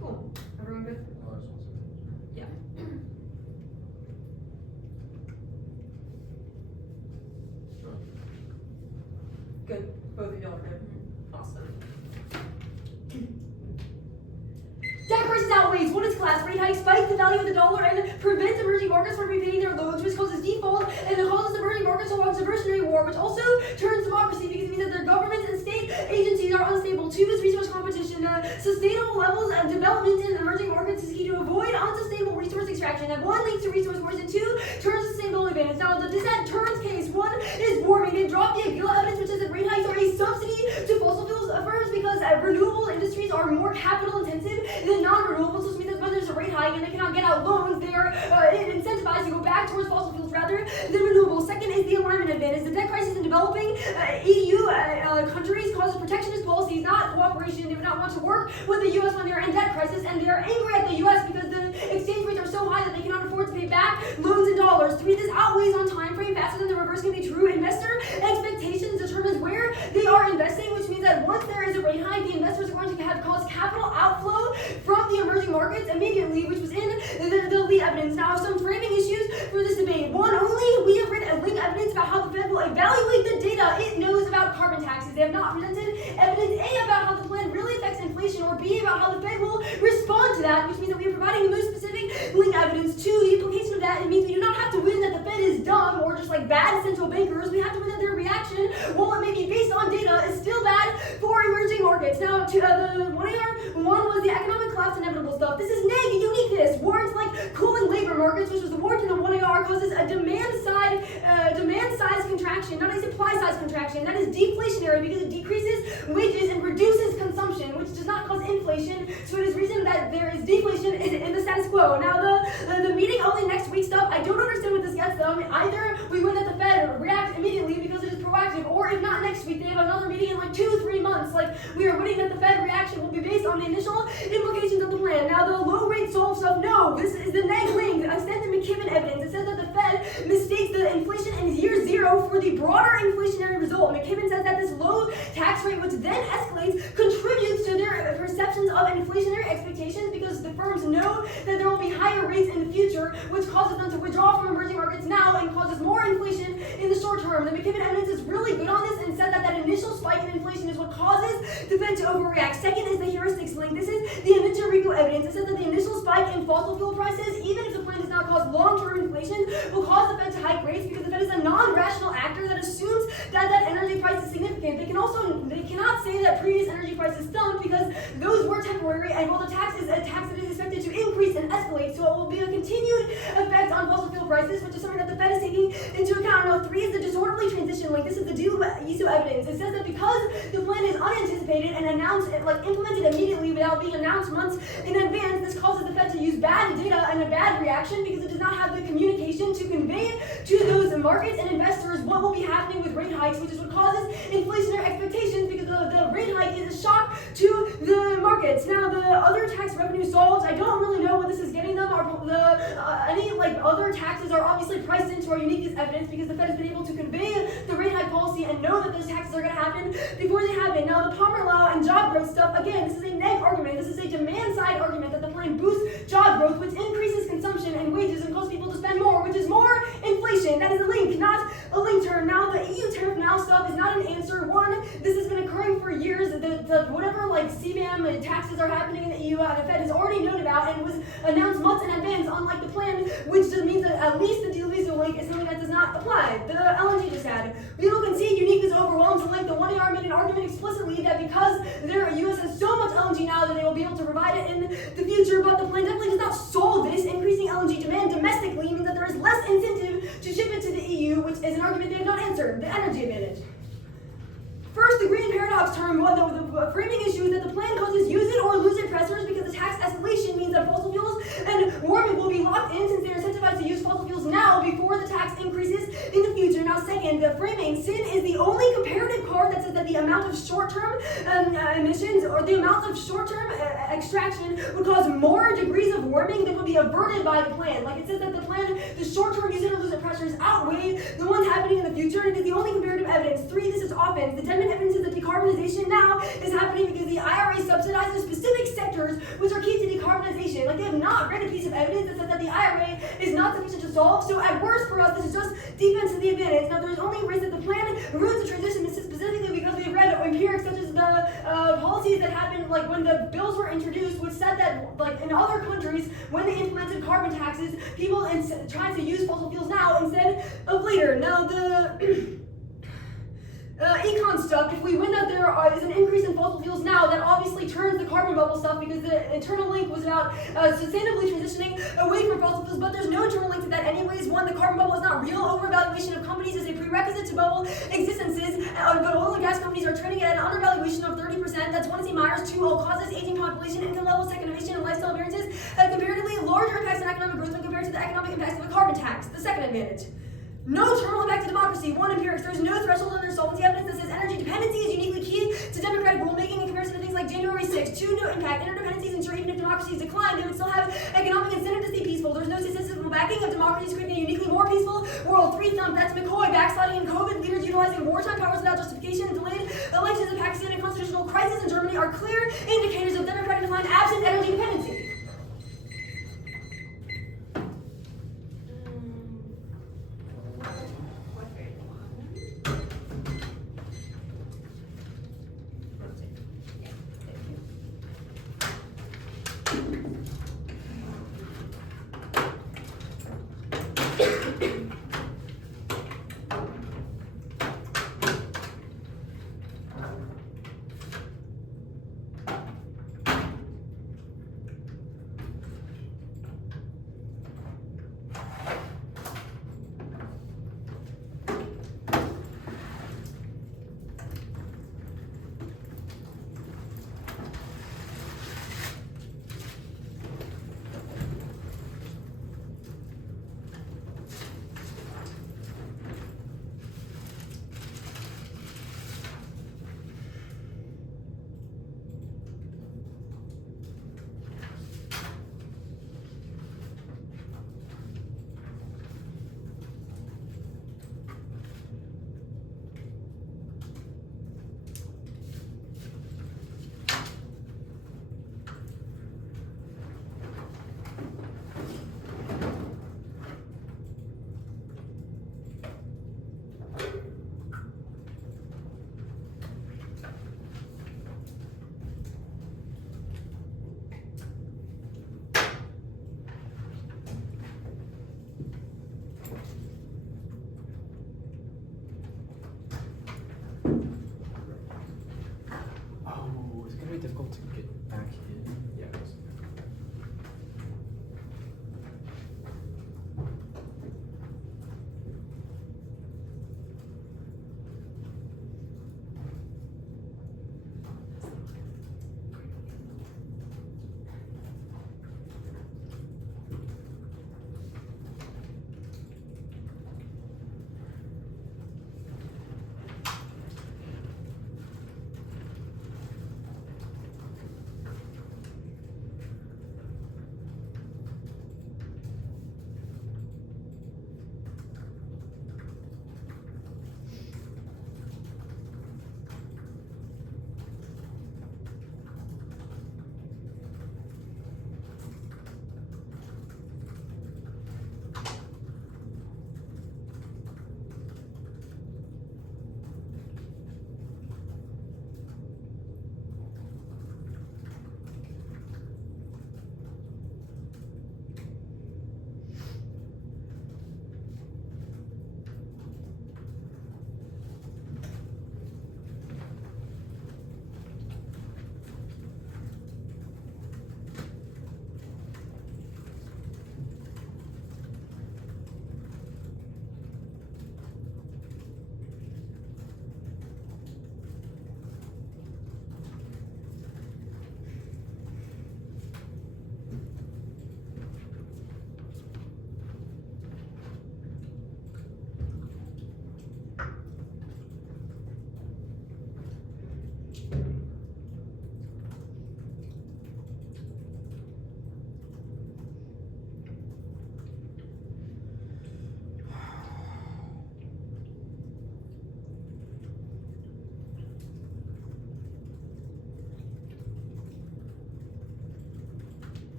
cool. Everyone good? Oh, I just want to say. Yeah. Sure. Good. Both of y'all are good. Awesome. Debt crisis outweighs what is class rate hikes spike the value of the dollar and prevents emerging markets from repaying their loans, which causes default and it causes emerging markets to launch a subversionary war, which also turns democracy because it means that their governments and state agencies are unstable. Two is resource competition. Sustainable levels of development in emerging markets is key to avoid unsustainable resource extraction. And one leads to resource wars, and two turns to sustainable advantage. Now, the dissent turns case. One is warming. They drop the Aguila evidence, which says that rate hikes are a subsidy to fossil fuels firms because renewable industries are more capital intensive than non-renewables, which means that when there's a rate hike and they cannot get out loans, they are incentivized to go back towards fossil fuels rather than renewables. Second is the alignment advantage. The debt crisis in developing EU countries causes protectionist policies, not cooperation. They would not want to work with the U.S. when they are in debt crisis, and they are angry at the U.S. because the exchange rates are so high that they cannot afford to pay back loans in dollars. Three, this outweighs on time frame faster than the reverse can be true. Investor expectations determines where they are investing, which means that once there is a rate hike, the investors are going to have caused capital outflow from the emerging markets immediately, which was in the lead evidence. Now, some framing issues for this debate. One, only we have written link evidence about how the Fed will evaluate the data it knows about carbon taxes. They have not presented evidence A about how the plan really affects inflation, or B about how the Fed will respond to that, which means that we are providing the most specific link evidence. Two, the implication of that, it means we do not have to win that the Fed is dumb or just like bad central bankers. We have to win that their reaction, while it may be based on data, is still bad for emerging markets. Now, to the 1AR, one was the economic collapse inevitable stuff. This is neg uniqueness. Warrants like cooling labor markets, which was the warrant in the 1AR, causes a demand size contraction, not a supply size contraction. That is deflationary because it decreases wages and reduces consumption, which does not cause inflation. So it is reason that there is deflation in the status quo. Now the meeting only next week stuff, I don't understand what this gets them. Either we win that the Fed reacts immediately because it is proactive, or if not next week, they have another meeting in like 2-3 months. Like, we are winning that the Fed reaction will be based on the initial implications of the plan. Now the low rate solve stuff, no, this is the neg link. I sent the McKibben evidence. It says that the Fed mistakes the inflation in year zero for the broader inflationary result. McKibben says that this low tax rate, which then escalates, contributes to their perceptions of inflationary expectations because the firms know that there will be higher rates in the future, which causes them to withdraw from emerging markets now and causes more inflation in the short term. The McKibben evidence is really good on this and said that that initial spike in inflation is what causes the Fed to overreact. Second is the heuristics link. This is the Inventor evidence. It says that the initial spike in fossil fuel prices, even if the plan does not cause long-term inflation, will cause the Fed to hike rates because the Fed is a non-rational actor that assumes that energy price is significant. They cannot say that previous energy prices stunk because those were temporary, and while the tax is a tax that is expected to increase and escalate, so it will be a continued effect on fossil fuel prices, which is something that the Fed is taking into account. Now, three is the disorderly transition link. This is the Yisu evidence. It says that because the plan is unanticipated and announced, implemented immediately without being announced months in advance, this causes the Fed to use bad data and a bad reaction because it does not have the communication to convey to those markets and investors what will be happening with rate hikes, which is what causes inflationary expectations because the rate hike is a shock to the markets. Now, the other tax revenue solves, I don't really know what this is getting them. Any other taxes are obviously priced into our uniqueness evidence because the Fed has been able to convey the rate hike policy and know that those taxes are going to happen before they happen. Now, the Palmer Law and job growth stuff, again, this is a neg argument. This is a demand side argument that the plan boosts job growth, which increases consumption and wages and causes people to spend more, which is more inflation. That is a link, not a link term. Now, the EU tariff now stuff is not an answer. One, this has been occurring for years. Whatever CBAM taxes are happening in the EU, the Fed has already known about and was announced months in advance, unlike the plan, which just means that at least the deal link is something that does not apply. The LNG just had. People can see uniqueness overwhelms, and the 1AR made an argument explicitly that because their US has so much LNG now that they will be able to provide it in the future, but the plan definitely does not solve this. Increasing LNG demand domestically means that there is less incentive to to ship it to the EU, which is an argument they have not answered, the energy advantage. First, the green paradox term, well, the framing issue is that the plan causes use it or lose it pressures because the tax escalation means that fossil fuels and warming will be locked in since they are incentivized to use fossil fuels now before the tax increases in the future. Now, second, the framing, sin is the only comparative card that says that the amount of short-term emissions or the amount of short-term extraction would cause more degrees of warming than would be averted by the plan. Like it says that the plan, the short-term use it or lose it pressures outweigh the ones happening in the future, and it is the only comparative evidence. 3, this is offense. The definite evidence is that decarbonization now is happening because the IRA subsidizes specific sectors which are key to decarbonization. Like they have not read a piece of evidence that says that the IRA is not sufficient to solve. So at worst for us, this is just defense of the advantage. Now there's only risk that the plan ruins the transition. This is specifically because we have read empirics such as the policies that happened like when the bills were introduced, which said that like in other countries when they implemented carbon taxes, people trying to use fossil fuels now instead of later. Now the econ stuff, if we win that there is an increase in fossil fuels now, that obviously turns the carbon bubble stuff because the internal link was about sustainably transitioning away from fossil fuels, but there's no internal link to that anyways. One, the carbon bubble is not real. Overvaluation of companies is a prerequisite to bubble existences, but oil and gas companies are trading at an undervaluation of 30%. That's 1, Myers. 2, all causes, aging population, income levels, tech innovation, and lifestyle variances have comparatively larger impacts on economic growth when compared to the economic impacts of a carbon tax. The second advantage. No terminal impact to democracy. 1, empirics. There's no threshold on their solvency evidence that says energy dependency is uniquely key to democratic rulemaking in comparison to things like January 6th. 2, no impact. Interdependencies ensure even if democracies decline, they would still have economic incentive to stay peaceful. There's no statistical backing of democracies creating a uniquely more peaceful world. 3, thumb. That's McCoy backsliding in COVID. Leaders utilizing wartime powers without justification. Delayed elections in Pakistan and constitutional crisis in Germany are clear indicators of democratic decline absent energy dependency. Difficult to get back in. Yeah, it is.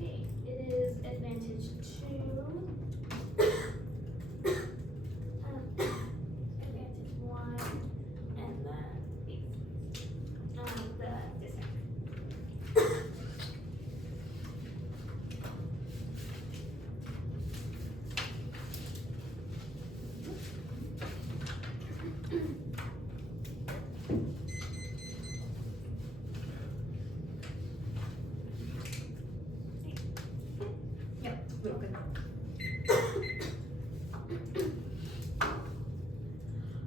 Okay, it is advantage 2. Advantage 1, and then the disadvantage. Wait, okay.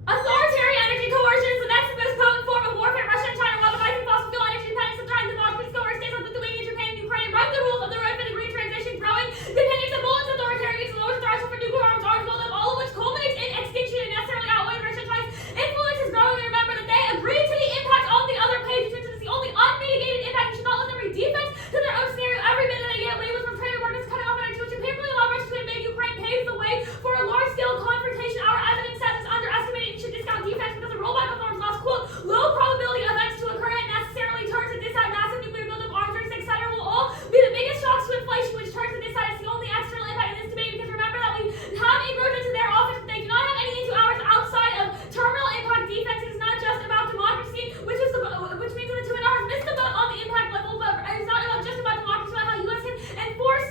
Authoritarian energy coercion is the next most potent form of warfare. Russia and China, while devising fossil fuel energy dependence and trying to democracies, coerce states like Lithuania, Japan, and Ukraine, break the rules of the road for the green transition, growing dependence on bullets, authoritarian use, lower threshold for nuclear arms buildup, all of which culminates in extinction and necessarily outweighs Russia and China's influence is growing. And remember that they agreed to the impact on the other page, which is the only unmitigated impact. You should not let them read defense to their own scenario. Every minute they get away with from trade markets cutting off energy, which apparently allow Russia to invade Ukraine, paves the way for a large-scale confrontation. Our evidence says it's underestimated and should discount defense because the rollback of arms lost, quote, low probability events to occur and necessarily turns to this side, massive nuclear buildup, arms race, etc. will all be the biggest shocks to inflation, which turns to this side. It's the only external impact in this debate because remember that we have inroads into their office, but they do not have any into ours outside of terminal impact defense. It is not just about democracy, which means that the two and ours missed the boat on the impact level, but it's not about just about democracy, about how U.S. can enforce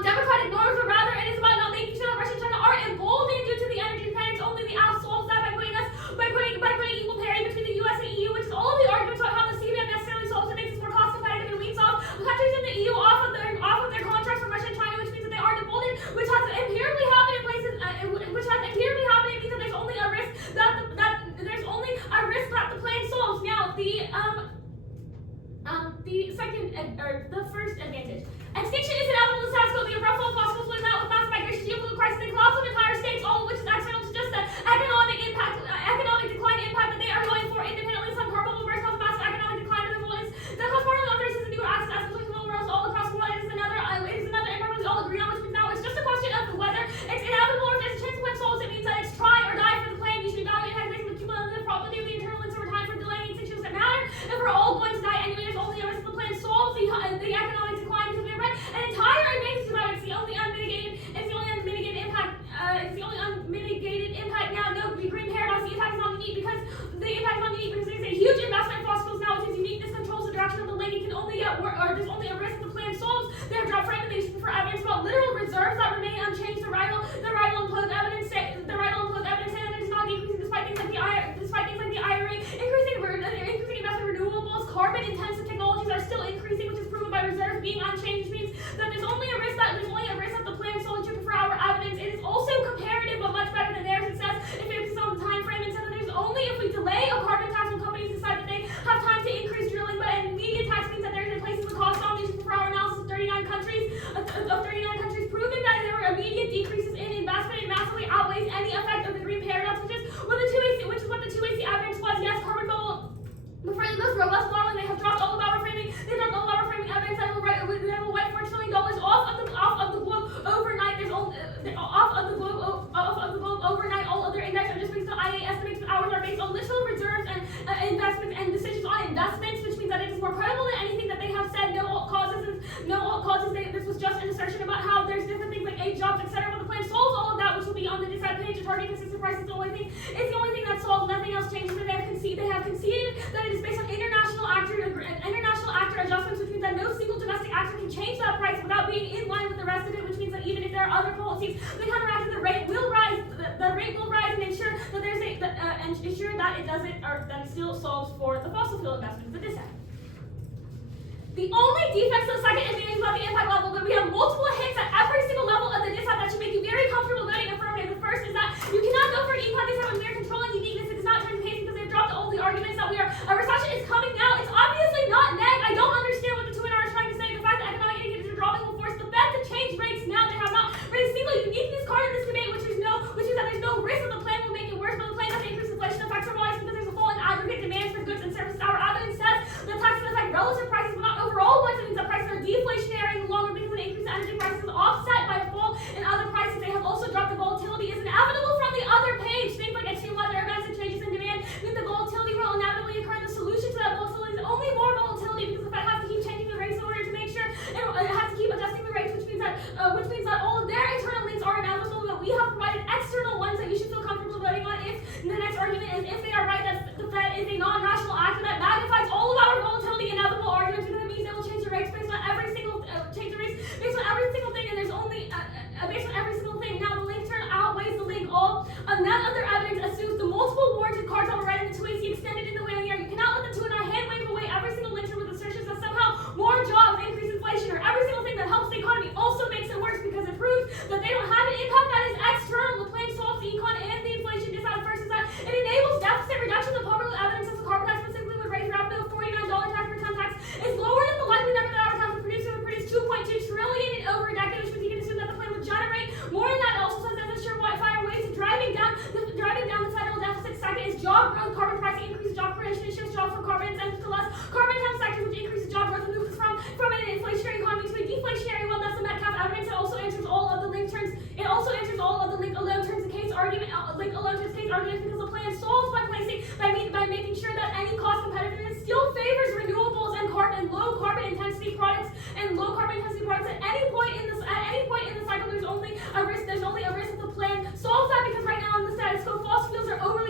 democratic norms, but rather it is about not making sure that Russia and China are emboldened due to the energy dependence. Only the app solves that by putting equal parity between the U.S. and EU, which is all of the arguments about how the CBM necessarily solves it, makes us more cost competitive and weeds off countries in the EU off of their contracts from Russia and China, which means that they aren't emboldened, which has empirically happened in places, which has empirically happened. It means that there's only a risk that the plan solves. Now the first advantage. Extinction is inevitable. The status quo, the abrupt fall of possible with mass migration, geopolitical crisis, and collapse of entire states, all of which is external to just the economic decline impact that they are going for independently. Some carbon will burst cause massive economic decline of influence. That cause part of the others is a new access to the world all across the world. It is another impact we all agree on, which means now it's just a question of whether it's inevitable or if there's a chance the plan solves. It means that it's try or die for the plan. You should evaluate how based on the cumulative probability of the internal links over time for delaying situations that matter. If we're all going to die anyway, there's only a risk the plan solves the economic decline because we have read an entire advantage about it. It's the only unmitigated impact. It's the only unmitigated impact now. No green paradox. The impact is not unique because there's a huge investment in fossil fuels now, which is uniqueness controls the direction of the lake. It can only get worse, or there's only a risk the plan solves. They have dropped frankly for evidence about literal reserves that remain unchanged. The right will impose evidence saying that it is not decreasing despite things like the IRA, increasing investment in renewables, carbon-intensive technologies are still increasing, which is proven by reserves being unchanged, which means that there's only a risk that the plan solves. You prefer our evidence. It is also comparative, but much better than theirs. It says if it's on the time frame, it says that there's only if we delay a carbon tax when companies decide that they have time to increase drilling, but an immediate tax means that there's a place in the cost on. You prefer our analysis of 39 countries, proving that there were immediate decreases in investment. It massively outweighs any effect of the green paradox, which is what the 2AC evidence was. Yes, carbon bubble. But for the most robust modeling, they have dropped all of our framing. They dropped all of our framing evidence that will write $4 trillion off price is the only thing that's solved, nothing else changes, and they have conceded that it is based on international actor adjustments, which means that no single domestic actor can change that price without being in line with the rest of it, which means that even if there are other policies that counteract it, the rate will rise, and ensure that ensure that it doesn't, or that it still solves for the fossil fuel investments, the dissent. The only defects of the second advantage about the impact level, that we have multiple hits at every single level of the dissent that should make you very comfortable voting affirmative. The first is that you cannot go for an econ this have a mere control and uniqueness. It is not turn pacing because they've dropped all the arguments that a recession is coming now. It's obviously not neg. I don't understand what the 2 are trying to say. The fact that economic indicators are dropping will force the Fed to change rates now. They have not raised a single uniqueness card in this debate, which is that there's no risk that the plan will make it worse, but the plan has increased inflation effects are rising because there's a fall in aggregate demands for goods and services. Our evidence says the taxes affect relative prices, but not overall ones. It means that prices are deflationary in the long run because an increase in energy prices is offset by a fall in other prices. They have also dropped the volatility is inevitable from the other page. Things like extreme weather events and changes in demand mean the volatility will inevitably occur. The solution to that volatility is only more volatility because the Fed has to keep changing the rates in order to make sure it has to keep adjusting the rates, which means that all of their internal links are inevitable, but we have provided external ones that you should feel comfortable voting on. If the next argument is if they are right that the Fed is a non-rational actor, that magnifies all of our volatility inevitable arguments because it means they will change the rates based on every single thing, and there's only based on every single thing. Now the link turn outweighs the link. All none of their evidence assumes the multiple warranted cards that were read in the 2AC extended in the way here. You cannot let the 2 hand wave away every single link turn with assertions that somehow more jobs increase inflation or every single thing that helps the economy also makes it worse because it proves that they don't have an impact that is external. The plan solves the econ and the inflation dissent. First is that it enables deficit reduction. The poverty evidence says the carbon tax specifically would raise revenue. $49 tax per ton tax is lower than the likely number that our tax would produce. It would produce 2.2 trillion in over a decade, which means you can assume that the plan would generate more than that. It also says there's a surefire ways of driving down the federal deficit. Second is job growth. Carbon pricing increases job creation and shifts jobs from carbon intensive to less carbon intensive sectors, which increases job growth and moves from an inflationary economy to a deflationary one. That's the Metcalf evidence. It also answers all of the link turns. It also answers all of the link alone turns the case argument. Link alone turns case arguments because the plan solves by making sure that any cost competitiveness still favors renewables and low carbon intensity products at any point in the cycle. There's only a risk that the plan solves that because right now in the status quo fossil fuels are over